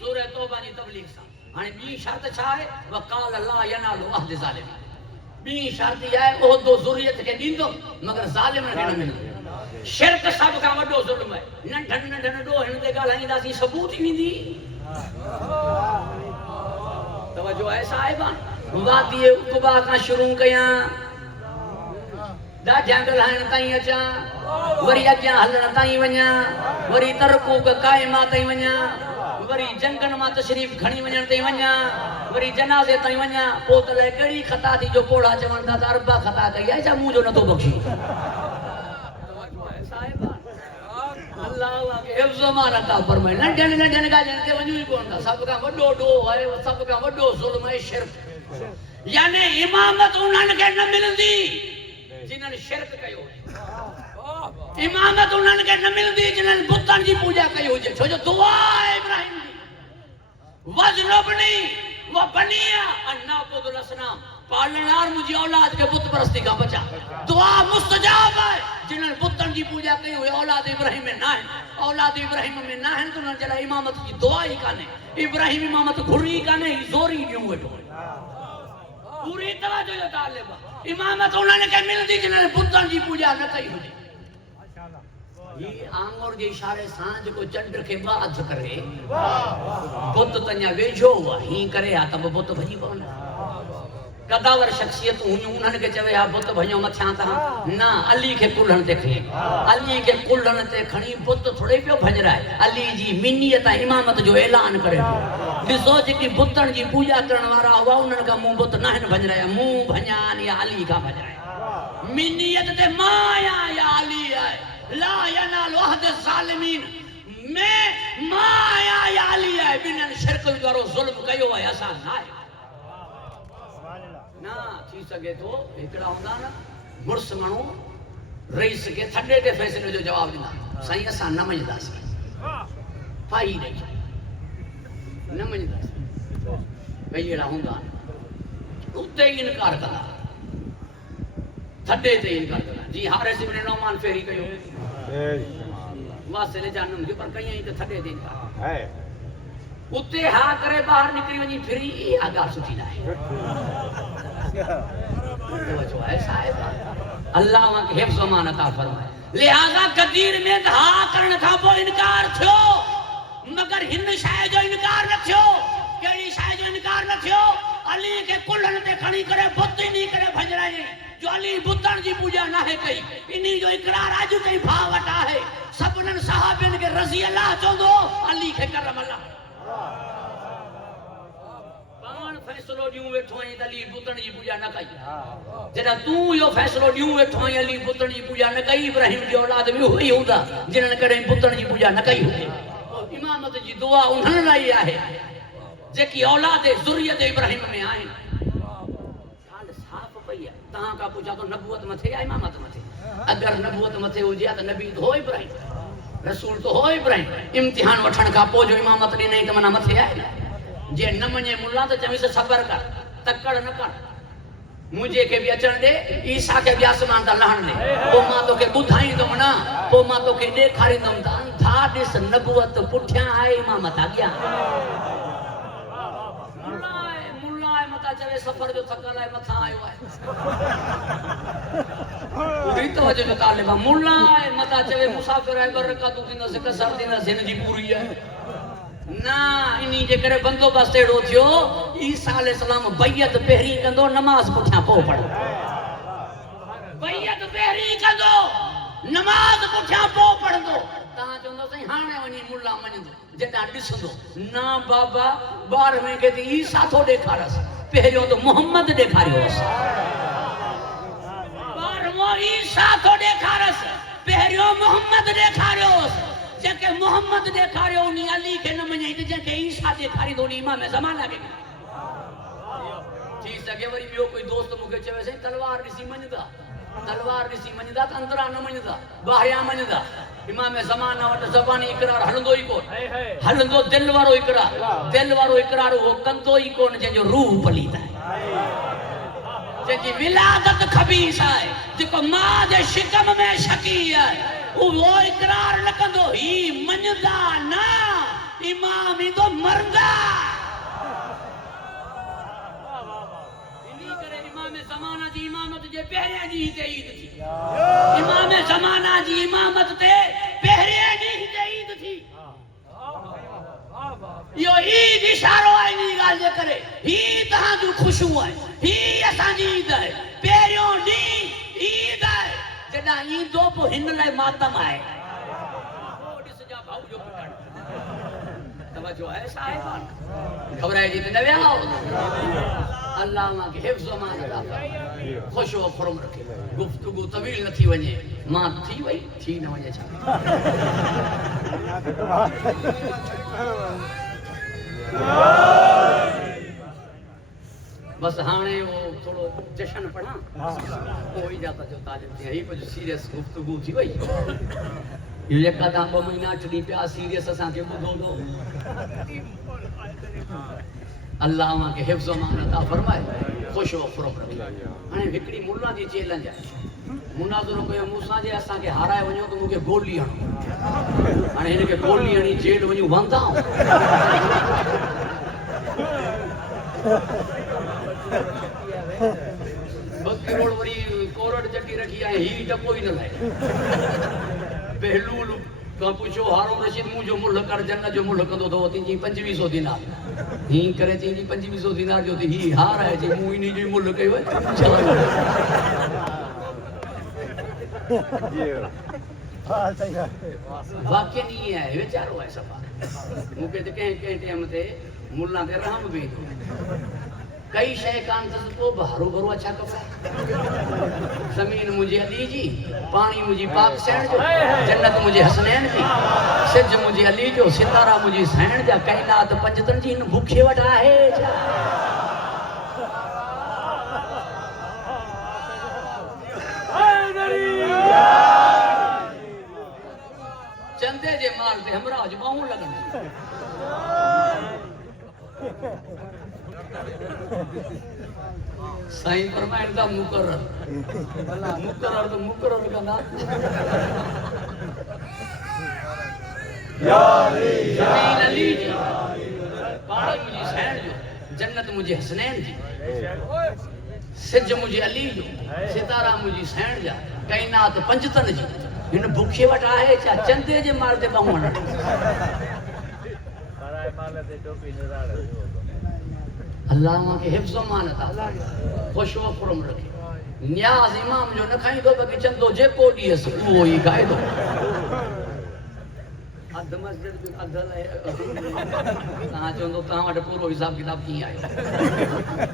سورہ توبہ جی تبلیغ سا ہاں بی شرط چھا ہے وقال لا ینال عہد ظالم بی شرط یہ ہے وہ دو ذریت کے دین دو مگر ظالم نے نہ ملے شرک سب کا وڈو ظلم ہے ننڈن ننڈن دو ہن دے گال ہندا سی ثبوت ہی نہیں دی توجہ ہے صاحبان وادی عقبہ کا شروع کیاں دا جنگل ہن تائیں اچا وری اگیاں ہلن تائیں ونیا وری ترکوک قائمہ تائیں ونیا وری جنگن ما تشریف گھنی ونجن تائیں ونیا وری جنازے تائیں ونیا پوت لے کڑی خطا تھی جو پوڑا چون دا اربا خطا کئی ایسا منہ جو نہ تو بخشی اللہ واقع حفظ و مان عطا فرمائے ننڈن ننڈن کا جن کے ونجو ہی کون دا سب کا وڈو ڈو ہے سب کا وڈو ظلم ہے شرک یعنی امامت انہن کے نہ ملندی جنہاں شرک کیو امامت انہن کے نہ ملدی جنہاں بتاں جی پوجا کیو جے چھو جو دعا ابراہیم دی وجنبنی و بنیا ان نعبد الاسنام پالنار مجھے اولاد کے بت پرستی کا بچا دعا مستجاب ہے جنہاں بتاں جی پوجا کیو اولاد ابراہیم میں نہ ہے اولاد ابراہیم میں نہ ہے تو نہ جلا امامت کی دعا ہی کانے ابراہیم امامت گھری کانے زوری نیوں وٹو پوری توجہ جو طالبہ امامت انہوں نے کہ مل دی جنہوں نے بتاں جی پوجا نہ کئی ہو دی یہ آنگور جی اشارے سانج کو چنڈر کے بعد کرے بت تنیا ویجھو ہوا ہی کرے آتا وہ بت بھجی پونا قداور شخصیت انہوں نے کہ چوے ہاں بت بھجو متھیاں تھا نا علی کے کلہن تے کھے علی کے کلہن تے کھنی بت تھوڑے پیو بھج رہا ہے علی جی منیت امامت جو اعلان کرے ڈسو جی بتن جی پوجا کرن وارا ہوا انہن کا منہ بت نہ بھج رہا ہے منہ بھجان یا علی کا بھج رہا ہے منیت تے مایا یا علی ہے لا ینال عہد الظالمین میں مایا یا علی ہے بنن شرک کرو ظلم کیو ہے ایسا نہ ہے نا تھی سکے تو ایکڑا ہوندا نا مرس منو رئیس کے تھڈے دے فیصلے جو جواب دینا سائیں اساں نہ مجدا سی پائی نہیں نہ مجدا سی بھئی ایڑا ہوندا اتے ہی انکار کردا تھڈے تے انکار کردا جی حارث ابن نعمان فیری کیو واسطے لے جانم کے پر کہیں تے تھڈے تے انکار ہے اتے ہاں کرے باہر نکلی ونی پھری یہ آگاہ سٹھی نہ ہے اللہ وہاں کے حفظ و مان عطا فرمائے لہذا قدیر میں دھا کرنے تھا وہ انکار تھو مگر ہن شاید جو انکار نہ تھو کیڑی شاید جو انکار نہ تھو علی کے کلہن تے کھڑی کرے بت ہی نہیں کرے بھج رہے ہیں جو علی بتن جی پوجا نہ ہے کئی انہی جو اقرار آج کئی بھا وٹا ہے سبنن صحابین کے رضی اللہ چو دو علی کے کرم اللہ فیصلو ڈیوں ویٹھو ہیں علی بتن جی پوجا نہ کئی جڑا تو یو فیصلو ڈیوں ویٹھو ہیں علی بتن جی پوجا نہ کئی ابراہیم دی اولاد بھی ہوئی ہوندا جنہاں نے کڑے بتن جی پوجا نہ کئی ہوندی امامت جی دعا انہاں لائی ہے جیکی اولاد ذریت ابراہیم میں آئیں حال صاف پئی ہے تہاں کا پوچھا تو نبوت متھے یا امامت متھے اگر نبوت متھے ہو جیا تو نبی تو ہو ابراہیم رسول تو ہو ابراہیم امتحان وٹھن کا پو جو امامت لی نہیں تو منا متھے آئے جے نہ منجے ملا تو چویں سے صبر کر تکڑ نہ کر مجھے کے بھی اچن دے عیسیٰ کے بھی آسمان دا لہن دے وہ ماں تو کے بدھائیں دو منا وہ ماں تو کے دیکھاری دو دان تھا دس نبوت پٹھیاں آئے امامت آ گیا ملائے متا چوے سفر جو تھکل آئے متھا آئے ہوئے پوری توجہ جو طالبہ ملائے متا چوے مسافر آئے برکاتو دینا سے کسر دینا زندگی پوری ہے نا انہی جے کرے بندو بستے ڈو تھیو عیسیٰ علیہ السلام بیعت پہری کندو نماز پٹھا پو پڑھو بیعت پہری کندو نماز پٹھا پو پڑھ دو تاں چوندو سہی ہانے ونی ملا منجدو جتا ڈسندو نا بابا بار میں کہتی عیسیٰ تو دیکھارس پہریوں تو محمد دیکھاری ہوس بار وہ عیسیٰ تو دیکھارس پہریوں محمد دیکھاری ہوس جنکہ محمد دیکھاری ہونی علی کے نمجھیں تو جنکہ عیسیٰ دیکھاری دونی امام زمان لگے چیز سکے وری بیو کوئی دوست مکے چوے سے تلوار نسی منجدہ تو اندرہ نہ منجدہ باہیا منجدہ امام زمانہ وٹ زبانی اقرار ہلندو ہی کون ہلندو دل وارو اقرار وہ کندو ہی کون جو روح پلیتا ہے جی ولادت خبیث ہے جکو ماں دے شکم میں شکی ہے وہ اقرار نکندو ہی منجدہ نا امام ہی تو مردہ امام زمانہ جی امامت جے پہرے جی تے عید تھی امام زمانہ جی امامت تے پہرے جی تے عید تھی یہ عید اشارو آئی نہیں گال جے کرے ہی تہاں جو خوشو ہے ہی اساں جی عید ہے پہریوں دی عید ہے جڑا عید دو پو ہن لائے ماتم آئے توجہ ہے صاحبان گھبرائے جی تے نوے آؤ اللہ ماں کے حفظ و مان عطا فرمائے خوش و خرم رکھے گفتگو طویل نہ تھی ونے ماں تھی وئی تھی نہ ونے چھا بس ہانے وہ تھوڑو جشن پڑھا کوئی جاتا جو طالب تھی ہی کچھ سیریس گفتگو تھی وئی یہ یکا دا 2 مہینہ چڑی پیا سیریس اساں کے بدھو دو اللہ ماں کے حفظ و مان عطا فرمائے خوش و خرم رکھے ہاں ہکڑی مولا دی چیلنج ہے مناظرو کوئی موسیٰ جے اساں کے ہارائے ونجو تو مجھے گولی ہنو ہاں ہن کے گولی ہنی جیل ونجو واندا ہوں 2 کروڑ وری کوڑ چٹی رکھی ہے ہی ٹپو ہی نہ لائے بہلول کا پوچھو ہارون رشید مو جو ملک کر جنت جو ملک کندو تو تینجی 2500 دینار ہی کرے تینجی 2500 دینار جو تھی ہی ہار ہے جی مو ہی نہیں جو ملک کئی ہوئے واقع نہیں ہے یہ چارو ہے صفحہ مجھے تو کہیں ٹائم تے ملہ دے رحم بھی دو کئی شے کان تس کو بہارو بھرو اچھا کپڑا زمین مجھے علی جی پانی مجھے پاک سین جو جنت مجھے حسنین جی سج مجھے علی جو ستارہ مجھے سین جا کائنات پنجتن جی ان بھوکے وڈا ہے جا چندے جے مال دے ہمراہ جو باہوں لگن سائیں فرمائن دا مقرر تو مقرر کا نام زمین علی جی پانی مجھے سین جو جنت مجھے حسنین جی سج مجھے علی جو ستارہ مجھے سین جا کائنات پنجتن جی ان بھوکے وٹا ہے چا چندے جے مار دے باہوں اللہ ماں کے حفظ و مان عطا خوش و خرم رکھے نیاز امام جو نہ کھائیں دو بکی چندو جے کو دیس وہ ہی گائے دو ادھ مسجد بھی ادھ لائے کہاں چندو کہاں وٹے پورو حساب کتاب کی آئے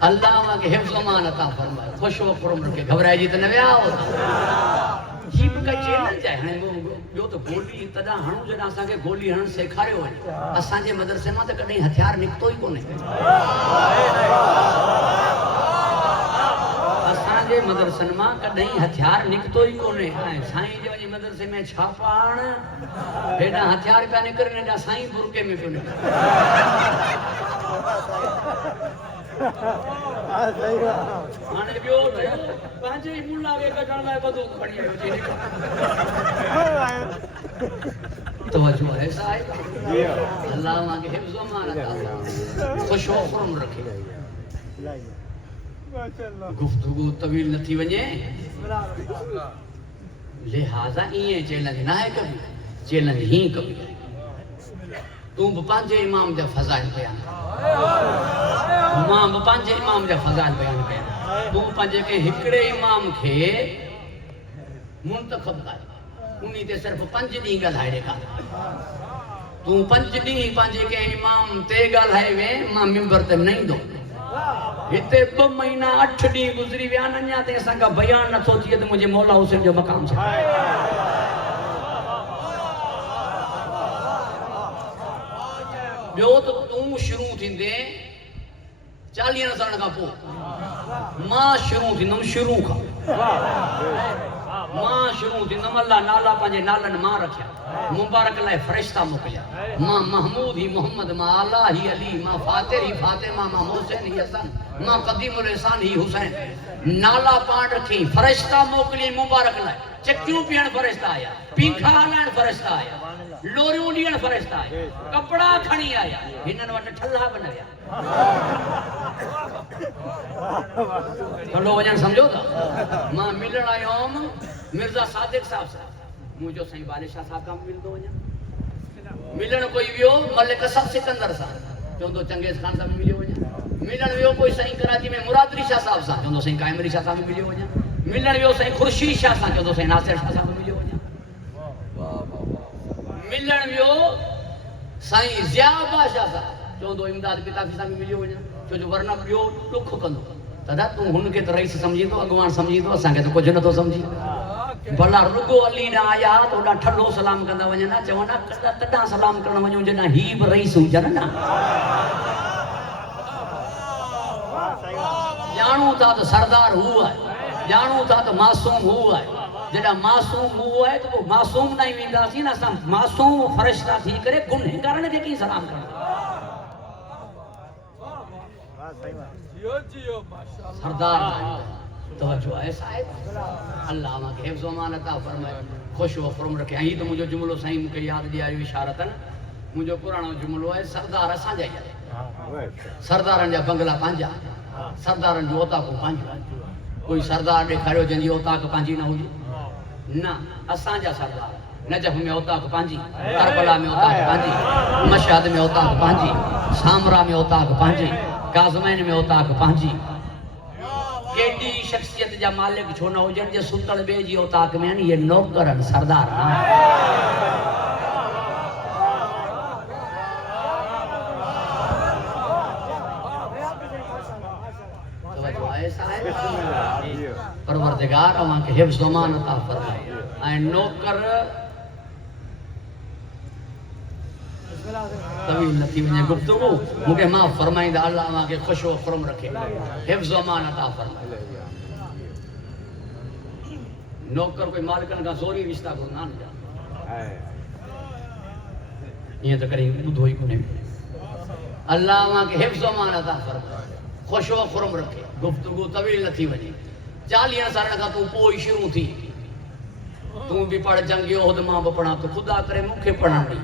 اللہ ماں کے حفظ و مان عطا فرمائے خوش و خرم رکھے گھبرائے جی تو نوے آؤ جیب کا چیلنج ہے جو تو گولی تدا ہنو جنا اساں کے گولی ہنن سکھارے ہوئے اساں جے مدرسے ماں تے کڈیں ہتھیار نکتو ہی کونے اساں جے مدرسن ماں کڈیں ہتھیار نکتو ہی کونے سائیں جے مدرسے میں چھاپان بیٹا ہتھیار پہ نکرنے دا سائیں برکے میں کیوں نکر آنے بیو پانچے ہی مول آگے کٹان لائے بدو کھڑی ہے توجہ ہے صاحب اللہ ماں کے حفظ و مان عطا خوش و خرم رکھے گفتگو طویل نہ تھی ونجے لہذا یہ چیلنج نہ ہے کبھی چیلنج ہی کبھی تم پانچے امام جا فضائل بیان امام پانچے امام جا فضائل بیان تم پانچے کے ہکڑے امام کے منتخب کر انہی تے صرف 5 ڈی گل ہے گا تم 5 ڈی پانچے کے امام تے گل ہے وے ماں ممبر تے نہیں دو ہتے 2 مہینہ 8 ڈی گزری ویا نہ تے اساں کا بیان نہ تھو تھی تے مجھے مولا حسین جو مقام ہے بیو تو تم شروع تھیندے 40 سال کا پو ماں شروع تھیندم شروع کا ماں شروع تھیندم اللہ نالا پنجے نالن ماں رکھیا مبارک لائے فرشتہ موکلیا ماں محمود ہی محمد ماں آلہ ہی علی ماں فاتر ہی فاطمہ ماں محسن ہی حسن ماں قدیم الحسان ہی حسین نالا پان رکھی فرشتہ موکلی مبارک لائے چکیوں پیان فرشتہ آیا پینکھا ہلائن فرشتہ آیا لوریوں ڈیان فرشتہ آیا کپڑا کھنی آیا ہنن وٹ ٹھلا بنایا تھلو وجن سمجھو تھا ماں ملن آیا مرزا صادق صاحب سے مجھو سائیں بادشاہ صاحب کا مل دو وجن ملن کوئی بھی ہو ملک سب سکندر صاحب چون تو چنگیز خان صاحب ملی ہو جائے ملن بھی ہو کوئی سائیں کراچی میں مرادری شاہ صاحب صاحب چون تو سائیں قائمری شاہ صاحب ملی ہو جائے ملن بھی ہو سائیں خورشید شاہ صاحب چون تو سائیں ناصر شاہ صاحب ملی ہو جائے ملن بھی ہو سائیں ضیاء بادشاہ صاحب چون تو امداد پتافی صاحب ملی ہو جائے چون جو ورنہ بھی ہو لکھ کندو تدا تم ہن کے تو رئیس سمجھی تو اگوان سمجھی تو اساں کے تو کچھ نہ تو سمجھی بھلا رگو علی نہ آیا تو ڈا ٹھلو سلام کندا وجنا چونا تڈا سلام کرن وجو جنا ہی بھی رئیس ہوجن نا جانو تھا تو سردار ہوا ہے جانو تھا تو معصوم ہوا ہے جڑا معصوم ہوا ہے تو وہ معصوم نہیں ویندا سی نا سم معصوم فرشتہ تھی کرے گنہگارن کے کی سلام کرن سردار توجہ ہے صاحب اللہ ہمیں حفظ و امان عطا فرمائے خوش و خرم رکھے ہی تو مجھو جملو صحیح مجھے یاد دیا جو اشارتن مجھو قرآن جملو ہے سردار اساں جائے سردارن جا بنگلہ پانجا سردارن جو اوتا کو پانجا کوئی سردار دے کھڑو جن جی اوتا کو پانجی نہ ہوجی نہ اساں جا سردار نجف میں اوتا کو پانجی کربلا میں اوتا کو پانجی مشہد میں اوتا کو پانجی سامرا میں اوتا کو پانجی کاظمین میں اوتا کو پانجی کیڈی شخصیت جا مالک چھونا ہو جن جے سلطن بے جی اوتاک میں یہ نوکرن سردار توجہ ہے صاحب پروردگار وہاں کے حفظ و امان عطا فرمائے این نوکر طویل نتھی وجہ گفتگو مجھے ماں فرمائیں دا اللہ وہاں کے خوش و خرم رکھے حفظ و امان عطا فرمائے نوکر کوئی مالکن کا زوری رشتہ کو نہ جا یہ تو کریں بدھوئی کو نہیں اللہ وہاں کے حفظ و امان عطا فرمائے خوش و خرم رکھے گفتگو طویل نتھی وجہ 40 سال کا تو پوئی شروع تھی تم بھی پڑھ جنگی عہد ماں بپڑا تو خدا کرے مکھے پڑھا نہیں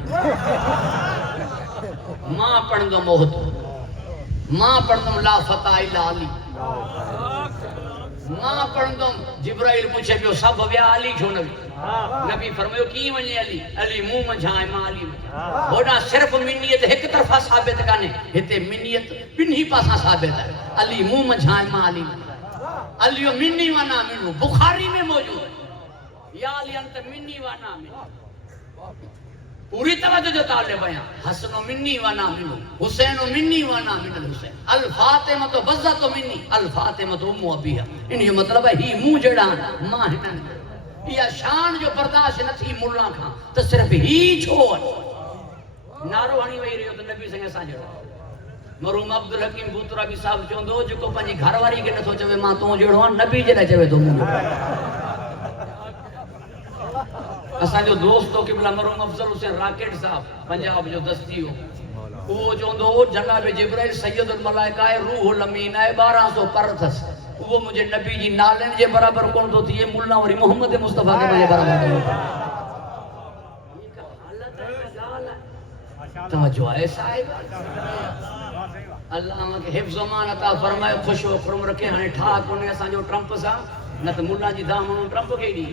ماں پڑھ دو موہد ماں پڑھ دو لا فتح الا علی ماں پڑھ دو جبرائیل پوچھے بیو سب ویا علی چھو نبی نبی فرمائیو کی ونجے علی منہ مجھائے ماں علی ہونا صرف منیت ایک طرفہ ثابت کرنے ہتے منیت پنہی پاسا ثابت ہے علی منہ مجھائے ماں علی علیو منی وانا منو بخاری میں موجود ہے یا علی انت منی وانا منو پوری توجہ جو طالب بیان حسن منی وانا منو حسین منی وانا من الحسین الفاطمہ تو بزت منی الفاطمہ تو ام ابیہ انہی مطلب ہے ہی منہ جڑان ماں ہنن یا شان جو برداشت نہ تھی ملا کھاں تو صرف ہی چھوڑ نارو ہنی وہی رہی ہو تو نبی سنگے سانجھڑ مرحوم عبدالحکیم بوترا بھی صاحب چوندو جو کو پنجی گھر واری کے نہ سوچے ماں تو جڑو نبی جڑا چوے تو منہ اساں جو دوستو قبلہ مرحوم افضل حسین راکٹ صاحب پنجاب جو دستی ہو وہ چوندو جناب جبرائیل سید الملائکہ روح الامین ہے 1200 پر تھس وہ مجھے نبی جی نالن جے برابر کون تو تھی یہ ملنا اور محمد مصطفیٰ کے مجھے برابر کون توجہ ہے صاحب اللہ ہمیں حفظ و امان عطا فرمائے خوش و خرم رکھے ہنے ٹھاک ہونے اساں جو ٹرمپ سا نہ تو ملا جی دام ہوں ٹرمپ کے دی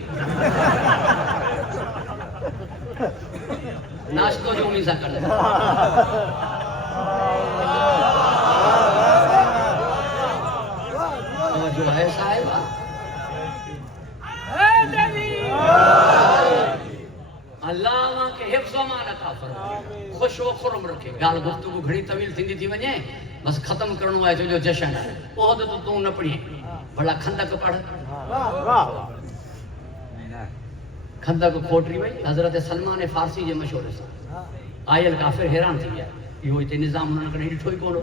ناشتو جو نہیں سا کر لے جو ہے صاحب اللہ وہاں کے حفظ و امان عطا فرمائے خوش و خرم رکھے گال گفتگو گھڑی طویل تھیندی تھی ونے بس ختم کرنو ہے جو جشن ہے عہد تو نہ پڑھی بڑا کھندق پڑھ کھندق کھوٹری وئی حضرت سلمان فارسی جے مشہور ہے آئل کافر حیران تھی گیا یہ ہوئی تے نظام انہوں نے ڈٹھوئی کونو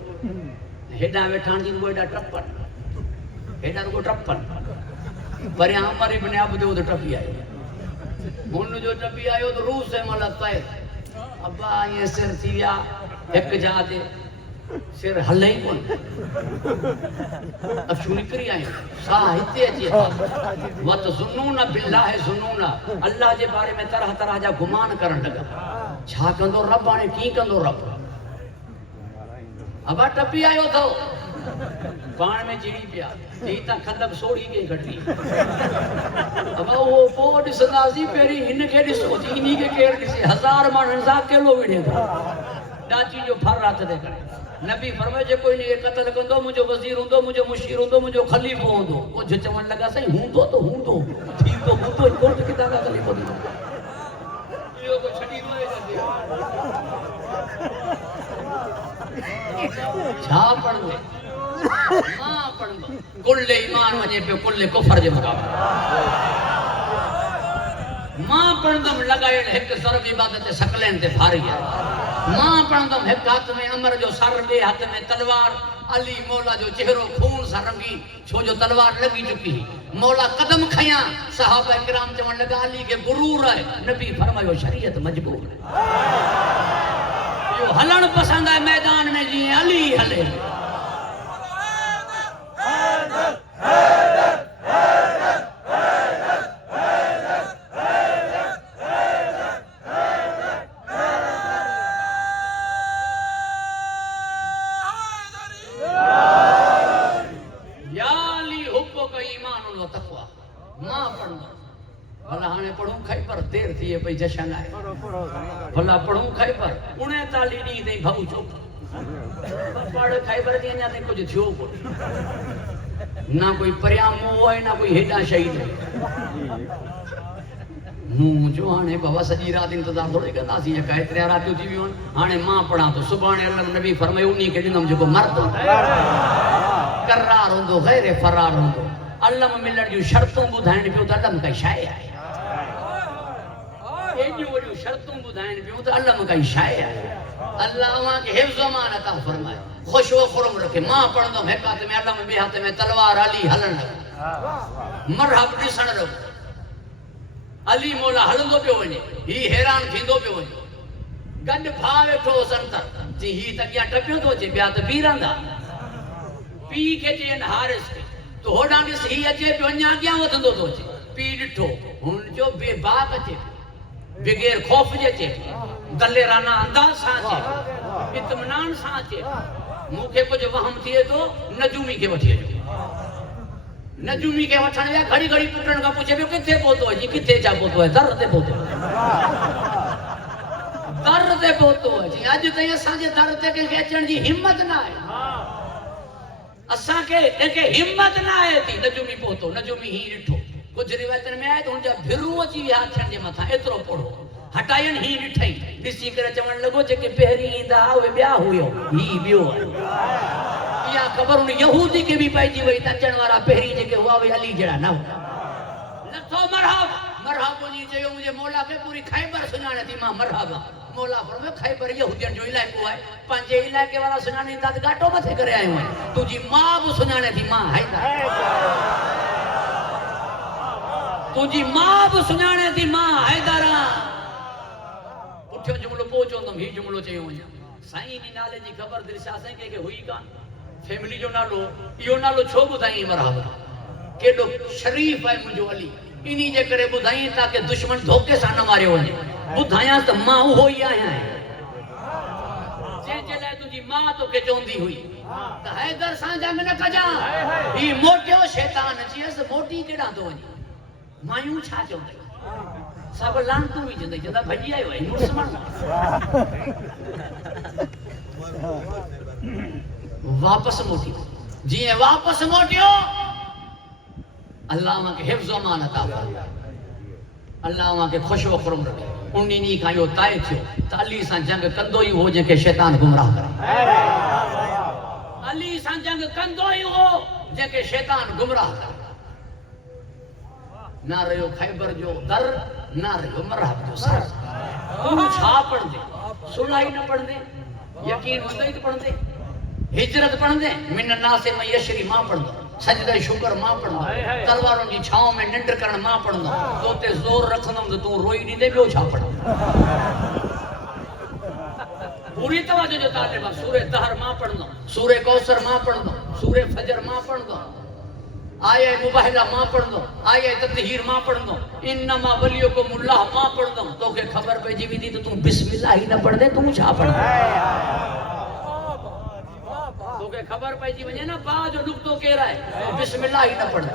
ہیڈا ویٹھان جی وہ ایڈا ٹرپن ہیڈا کو ٹرپن پر عمر ابن عبد وہ ٹپی آئی من جو ٹپی آئیو تو روح سے ملت پائے ابا یہ سر تھی گیا ایک جا دے سر ہلے ہی کون اب شو نکری آئیں ساہتے اچھی وَتَظُنُّونَ بِاللَّهِ ظُنُّونَ اللہ جے بارے میں طرح طرح جا گمان کرن لگا چھا کندو رب آنے کی کندو رب ابا ٹپی آئیو تھو پان میں چیڑی پیا چیتا کھندب سوڑی کے گھٹی ابا وہ پوڈ سنازی پیری ہن کے ڈسو جی انہی کے کیر ڈسے 1000 مان 1000 کلو ویڈے تھا ڈاچی جو پھر رات دے کرے نبی فرمائے جے کوئی نہیں قتل کندو مجھے وزیر ہوندو مجھے مشیر ہوندو مجھے خلیفہ ہوندو وہ جو چمن لگا سہی ہوندو تو ہوندو ٹھیک تو ہوندو کوٹ کی طاقت خلیفہ ہوندو یہ کو چھڈی ہوئے جاندے چھا پڑھ دے ماں پڑھ دو کل ایمان وجے پہ کل کفر جے مقابلے ماں پڑھ دم لگائے ایک ضرب عبادت شکلیں تے بھاری ہے ماں پڑھندم ایک ہاتھ میں عمر جو سر بے ہاتھ میں تلوار علی مولا جو چہرو خون سا رنگی چھو جو تلوار لگی چکی مولا قدم کھیاں صحابہ کرام چون لگا علی کے غرور ہے نبی فرمایا شریعت مجبور ہے جو ہلن پسند ہے میدان میں جی علی ہلے دیر تھی ہے بھئی جشن آئے بھلا پڑھوں خیبر انہیں تالی نہیں دیں بھاؤ چوک پڑھ خیبر دیں جاتے کچھ تھیو کو نہ کوئی پریام مو ہے نہ کوئی ہیڈا شہید ہے نو جو آنے بابا سجی رات انتظار تھوڑے کرنا سی کہے تریا راتیوں تھی بھی آنے ماں پڑھا تو سبحان اللہ نبی فرمائے انہی کے دنم جو کو مرد کرار ہوندو غیر فرار ہوندو علم ملن جو شرطوں بدھائن پیو تا علم کا شائع ہے یہ جو شرطوں بدھائن پیو تا علم کا شائع ہے اللہ وہاں کے حفظ و امان عطا فرمائے خوش و خرم رکھے ماں پڑھ دو حکات میں علم بے ہاتھ میں تلوار علی ہلن رکھ مرحب ڈسن رکھ علی مولا ہلندو پہ ہوئے ہی حیران تھیندو پہ ہوئے گنڈ بھاوے ٹھو سنتر جی ہی تکیاں ٹپیوں تو چے بیا تو پیران دا پی کے جین حارس کے تو ہوڑان دس ہی اچے پہ انجا کیا وطندو تو چے پی ڈٹھو ان جو بے باق اچے بغیر خوف جے دلے رانا انداز سانچے اطمینان سانچے موکے کچھ وہم تھیے تو نجومی کے وٹھیے جو نجومی کے وٹھن ویا گھڑی گھڑی پٹن کا پوچھے بھی کتے پوتو ہے جی کتے چا پوتو ہے در تے پوتو ہے در تے پوتو ہے جی آج تے سانجے در تے کے کھیچن جی ہمت نہ ہے اساں کے ہمت نہ ہے تھی نجومی پوتو نجومی ہی ڈٹھو کچھ روایتن میں آئے تو ان جا بھرو اچھی وی ہاتھ چھن جے متھا اترو پڑھو ہٹائن ہی ڈٹھائی ڈسی کرے چون لگو جے کہ پہری ایندا ہوئے بیا ہوئے ہی بیو ہے یا خبر ان یہودی کے بھی پائی جی وہی تچن وارا پہری جے کہ ہوا وی علی جڑا نہ لکھو مرحب مرحب جی چیو مجھے مولا کے پوری خیبر سنانے تھی ماں مرحب مولا فرمے خیبر یہودین جو علاقہ ہے پانچے علاقے والا سنانے تا گاٹو متھے کرے آئے ہوئے تو جی ماں وہ سنانے تھی ماں حیدر تو جی ماں وہ سنانے تھی ماں حیدر اٹھو جملو پوچھو تم ہی جملو چیو ہوئے سائیں جی نالے جی خبر دل شاہ کہ ہوئی کان فیملی جو نالو یہ نالو چھو بدھائیں مرحبا کہ لو شریف ہے مجھو علی انہی جے کرے بدھائیں تاکہ دشمن دھوکے سا نہ مارے ہوئے بدھائیں تو ماں ہوئی آیا ہے جے جے لائے تجھی ماں تو کہ چوندی ہوئی تو حیدر سان جنگ نہ کجا یہ موٹیو شیطان چیز موٹی کیڑا تو ونی مایوں چھا چوندے سب لانتوں بھی جندے جندہ بھجی آئے ہوئے مسلمان واپس موٹی جی واپس موٹیو اللہ وہاں کے حفظ و امان عطا فرمائے اللہ وہاں کے خوش و خرم رکھے انہی نہیں کھائیو تائے تھیو علی سان جنگ کندو ہی ہو جن کے شیطان گمراہ کرے علی سان جنگ کندو ہی ہو جن کے شیطان گمراہ کرے نہ رہو خیبر جو در نہ رہو مرحب جو سر تو چھا پڑھ دے سنائی نہ پڑھ دے یقین مندید پڑھ دے ہجرت پڑھ دے من الناس میں یشری ماں پڑھ دے سجدہ شکر ماں پڑھ دے تلواروں کی چھاؤں میں ننڈر کرن ماں پڑھ دے تو تے زور رکھنم تو روئی نہیں دے بیو چھا پڑھ پوری توجہ جو طالبہ سورہ دہر ماں پڑھنا، سورہ کوثر ماں پڑھنا، سورہ فجر ماں پڑھنا، آیہ مباہلہ ماں پڑھنا، آیہ تطہیر ماں پڑھنا، انما ولیکم اللہ ماں پڑھنا، تو کہ خبر پہ جی بھی دی تو تم بسم اللہ ہی نہ پڑھ دے تم چھا پڑھ دے تو کہ خبر پہ جی وجہ نا با جو نکتو کہہ رہا ہے بسم اللہ ہی نہ پڑھ دے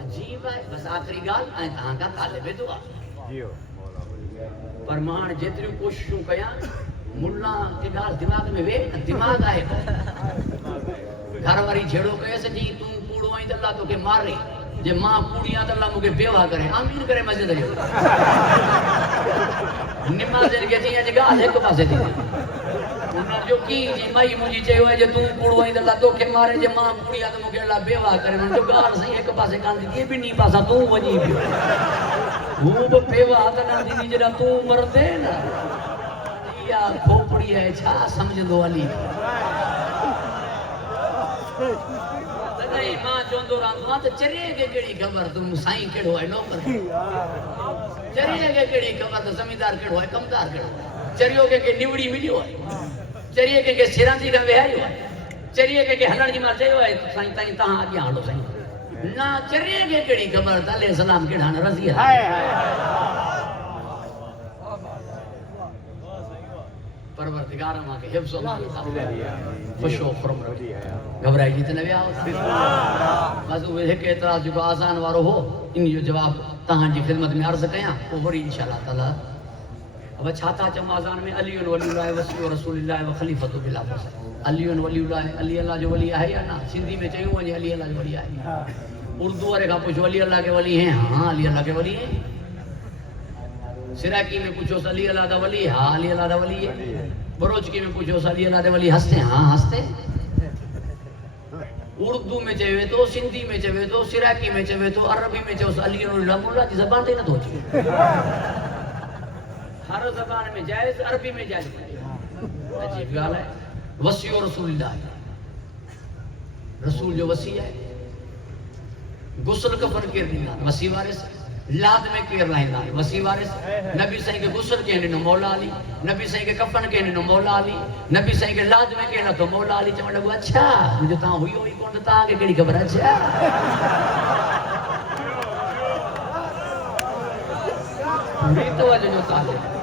عجیب ہے. بس آخری گال آئیں تہاں کا طالب دعا پر مان جتری کوششوں کیا ملا کے گال دماغ میں وے دماغ آئے گھر واری جھیڑو کہے سے جی تم کوڑو آئیں اللہ تو کہ مار رہی جے ماں کوڑیاں تو اللہ مجھے بیوہ کرے آمین کرے مسجد جو نماز ان کے تھی جی گال ایک پاسے تھی انہوں جو کی جی مائی مجھے چاہیے ہوئے جے تم کوڑو آئیں اللہ تو کہ مارے جے ماں کوڑیاں تو مجھے اللہ بیوہ کرے انہوں جو گال صحیح ایک پاسے کان دی یہ بھی نہیں پاسا تو وجی بھی وہ بیوہ آتا نہ دی جڑا تو مردے نا یا کھوپڑی ہے چھا سمجھ دو علی نہیں ماں چوندو رام تو چریے کے کیڑی خبر تم سائیں کیڑو ہے نوکر چریے کے کیڑی خبر تو زمیندار کیڑو ہے کمدار کیڑو چریو کے نیوڑی ملیو ہے چریے کے سیراندی کا وہائی ہے چریے کے ہلن جی ماں چیو ہے سائیں تائیں تہاں آگے ہلو سائیں نہ چریے کے کیڑی خبر تا علیہ السلام کیڑا نہ رضی ہے پروردگار ماں کے حفظ و امان خوش و خرم رکھی گھبرائی جیتے نوی آؤ بس وہ ایک اعتراض جو آسان وارو ہو ان جو جواب تہاں جی خدمت میں عرض کیاں وہ بڑی انشاءاللہ تعالی اب چھاتا چم آزان میں علی ولی اللہ وسیع رسول اللہ و خلیفۃ بلا فصل علی ولی اللہ علی اللہ جو ولی ہے یا نا سندھی میں چاہیے وجہ علی اللہ جو ولی ہے اردو والے کا پوچھو علی اللہ کے ولی ہیں ہاں علی اللہ کے ولی ہیں سراکی میں پوچھو علی اللہ دا ولی ہاں علی اللہ دا ولی ہے بروچکی میں پوچھو علی اللہ دا ولی ہستے ہاں ہستے اردو میں چاہیے تو سندھی میں چاہیے تو سراکی میں چاہیے تو عربی میں چاہیے علی اللہ کی زبان دے نہ دو ہر زبان میں جائز عربی میں جائز عجیب گال ہے وسیع رسول اللہ رسول جو وسیع ہے غسل کفن کر دینا وسیع وارث لاد میں کیر رہنا وسیع وارث نبی صحیح کے غسل کہنے نو مولا علی نبی صحیح کے کفن کہنے نو مولا علی نبی صحیح کے لاد میں کہنا تو مولا علی چمڑ لگو اچھا مجھے تاں ہوئی ہوئی کون تاں آگے کیڑی خبر اچھا پوری توجہ جو طالب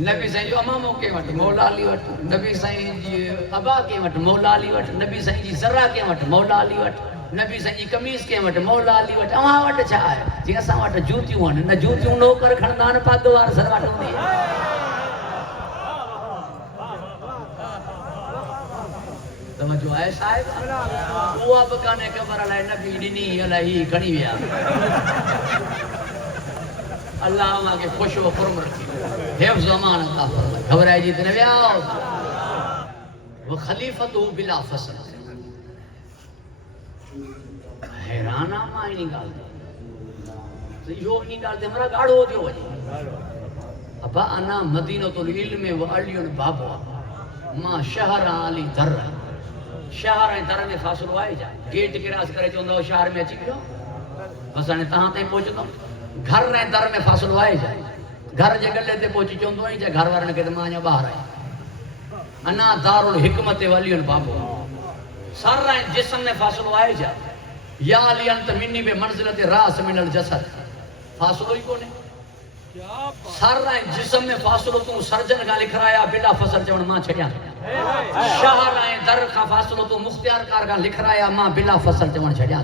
نبی صحیح جو اماموں کے وٹ مولا علی وٹ نبی صحیح جی ابا کے وٹ مولا علی وٹ نبی صحیح جی ذرا کے وٹ مولا علی وٹ نبی صحیح جی قمیص کے وٹ مولا علی وٹ اواں وٹ چھا ہے جی اساں وٹ جوتیوں ہن نہ جوتیوں نو کر کھڑدان پگ وار سر وٹ ہوندی توجہ ہے صاحب وہ اب کانے خبر علی نبی ڈنی علی کھڑی ویا اللہ ماں کے خوش و خرم رکھی حفظ و امان عطا فرمائے گھبرائے جیتے نبی آؤ وہ خلیفت ہو بلا فصل حیرانہ ماں ہی نکال دے تو یہ نکال دے ہمارا گاڑ ہو دیو وجہ ابا انا مدینۃ العلم و علی بابا ماں شہر علی در شہر در میں فاصل آئے جائے گیٹ کراس کرے چوندہ وہ شہر میں اچھی کیوں بس آنے تہاں تہیں پہنچتا گھر نے در میں فاصل آئے جائے گھر جے گلے تے پہنچی چوندو ہی جائے گھر ورنے کے دماغ باہر آئے انا دار الحکمت ولی البابو سر رہے جسم میں فاصل آئے جائے یا علی انت منی بے منزلت راس من الجسد فاصل ہوئی کونے سر رہے جسم میں فاصل تو سرجن کا لکھ رہا ہے بلا فصل چون ماں چھڑیا شہر رہے در کا فاصل تو مختیار کار کا لکھ رہا ہے ماں بلا فصل چون چھڑیا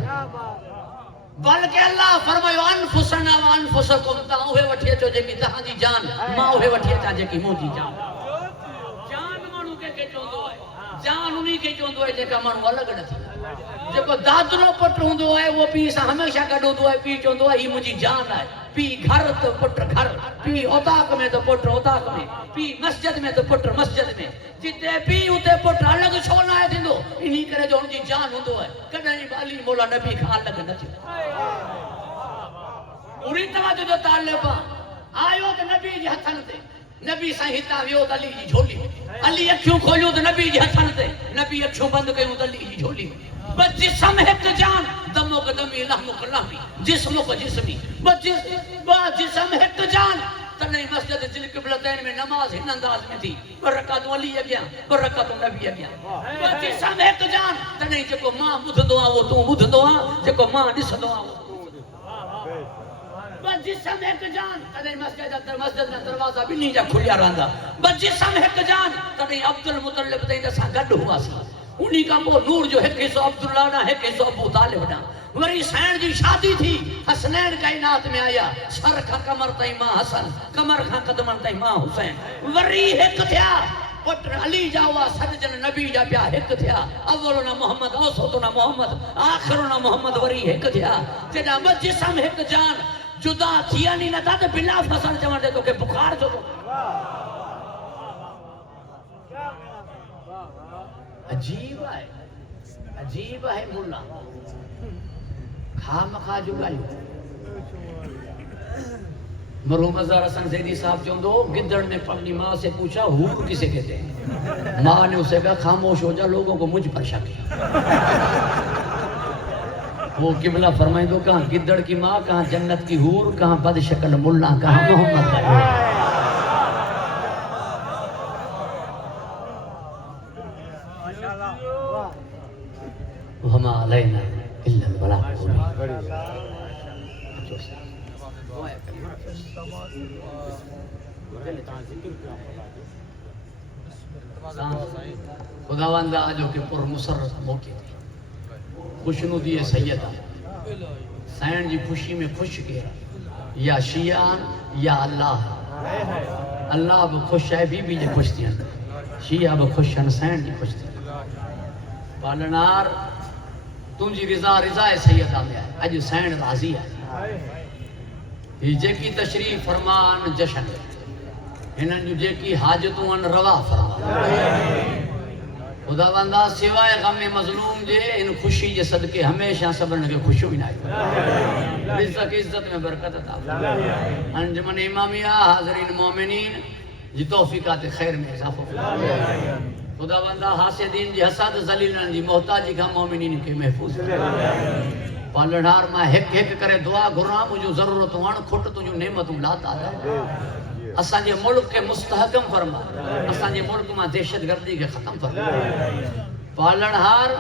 بلکہ اللہ فرمائیو انفسنا و انفسکم تا اوہے وٹھیے چو جے کی تہاں جی جان ماں اوہے وٹھیے چا جے کی مونجی جان جان مانو کے چوندو ہے جان انہی کے چوندو ہے جے کا مانو الگ نہ تھی جے کو دادرو پٹ ہوندو ہے وہ پی سا ہمیشہ کڈو دو ہے پی چوندو ہے ہی مجھے جان ہے پی گھر تو پٹ گھر پی اوتاق میں تو پٹ اوتاق میں پی مسجد میں تو پٹ مسجد میں جتے پی اتے پٹ الگ چھوڑنا ہے دیندو انہی کرے جو ان جی جان ہوندو ہے کڈنی بالی مولا نبی خان لگ نہ تھی پوری توجہ جو طالبہ آیو تو نبی جی ہتھن تے نبی سائیں ہتا ویو تو علی جی جھولی علی اکھیوں کھولیو تو نبی جی ہتھن تے نبی اکھیوں بند کیوں تو علی جی جھولی بس جسم ایک جان دمو کا دمی لحمو کا لحمی جسمو کا جسمی با جسم ایک جان تنہی مسجد جل قبلتین میں نماز ہن انداز میں تھی برکات ولی اگیا برکات نبی اگیا با جسم ایک جان تنہی جکو ماں بدھ دعا وہ تو بدھ دعا جکو ماں ڈس دعا وہ بس جسم ایک جان تنہی مسجد میں دروازہ بھی نہیں جا کھلیا رہندا بس جسم ایک جان تنہی عبد المطلب تین دسا گڈ ہوا سی انہی کا وہ نور جو ہے حصہ عبداللہ نہ ہے حصہ ابو طالب نہ وری سین جی شادی تھی حسنین کائنات میں آیا سر کھا کمر تائی ماں حسن کمر کھا قدمن تائی ماں حسین وری ایک تھیا پتر علی جاوا سجن نبی جا پیا ایک تھیا اولنا محمد اوسطنا محمد آخرنا محمد وری ایک تھیا جنا بس جسم ایک جان جدا تھیا نہیں نہ تھا تو بلا فسن چمڑ دے تو کہ بخار جو تو عجیب ہے ملا کھا مکھا جو گائیو مرحوم ازہر حسن زیدی صاحب چوندو گدڑ نے اپنی ماں سے پوچھا حور کسے کہتے ہیں ماں نے اسے کہا خاموش ہو جا لوگوں کو مجھ پر شک ہے وہ قبلہ فرمائیں دو کہاں گدڑ کی ماں کہاں جنت کی حور کہاں بد شکل ملا کہاں محمد کا وما علینا الا البلاغ خداوند آجو کے پر مسرت موقع تھی خوشنودی سیدہ سین جی خوشی میں خوش کیا یا شیعان یا اللہ اللہ اب خوش ہے بی جی خوش تھی شیعہ اب خوش ہیں سین جی خوش تھی پالنار تنجی رضا رضا سیدہ میں آئے اج سین راضی ہے یہ جے کی تشریف فرمان جشن انہاں جو جے کی حاجتوں ان روا فرمان خدا بندہ سوائے غم مظلوم جے ان خوشی جے صدقے ہمیشہ صبرن کے خوشو ہی نہ آئے رزق عزت میں برکت عطا انجمن امامیہ حاضرین مومنین جی توفیقات خیر میں اضافہ خدا بندہ حاسدین جی حسد ذلیلن جی محتاجی کا مومنین کے محفوظ پالڑھار میں ہک کرے دعا گھراں مجھو ضرورت وان کھٹ تجھو نعمتوں لاتا دا اساں جے ملک کے مستحکم فرما اساں جے ملک میں دہشت گردی کے ختم فرما پالڑھار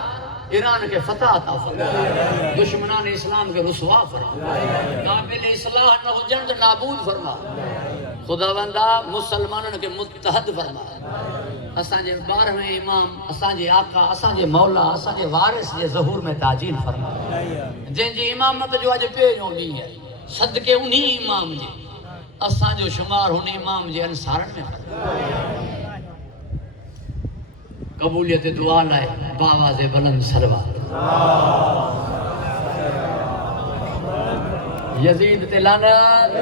ایران کے فتح عطا فرما دشمنان اسلام کے رسوا فرما قابل اصلاح نہ ہو جنگ نابود فرما خدا بندہ مسلمانوں کے متحد فرما اساں جے 12ویں امام اساں جے آقا اساں جے مولا اساں جے وارث جے ظہور میں تاجیل فرما جن جی امامت جو اج پیش ہونی ہے صدقے انہی امام جے اساں جو شمار ہونے امام جے انصارن میں فرما قبولیت دعا لائے باواز بلند سلوات یزید تے لعنت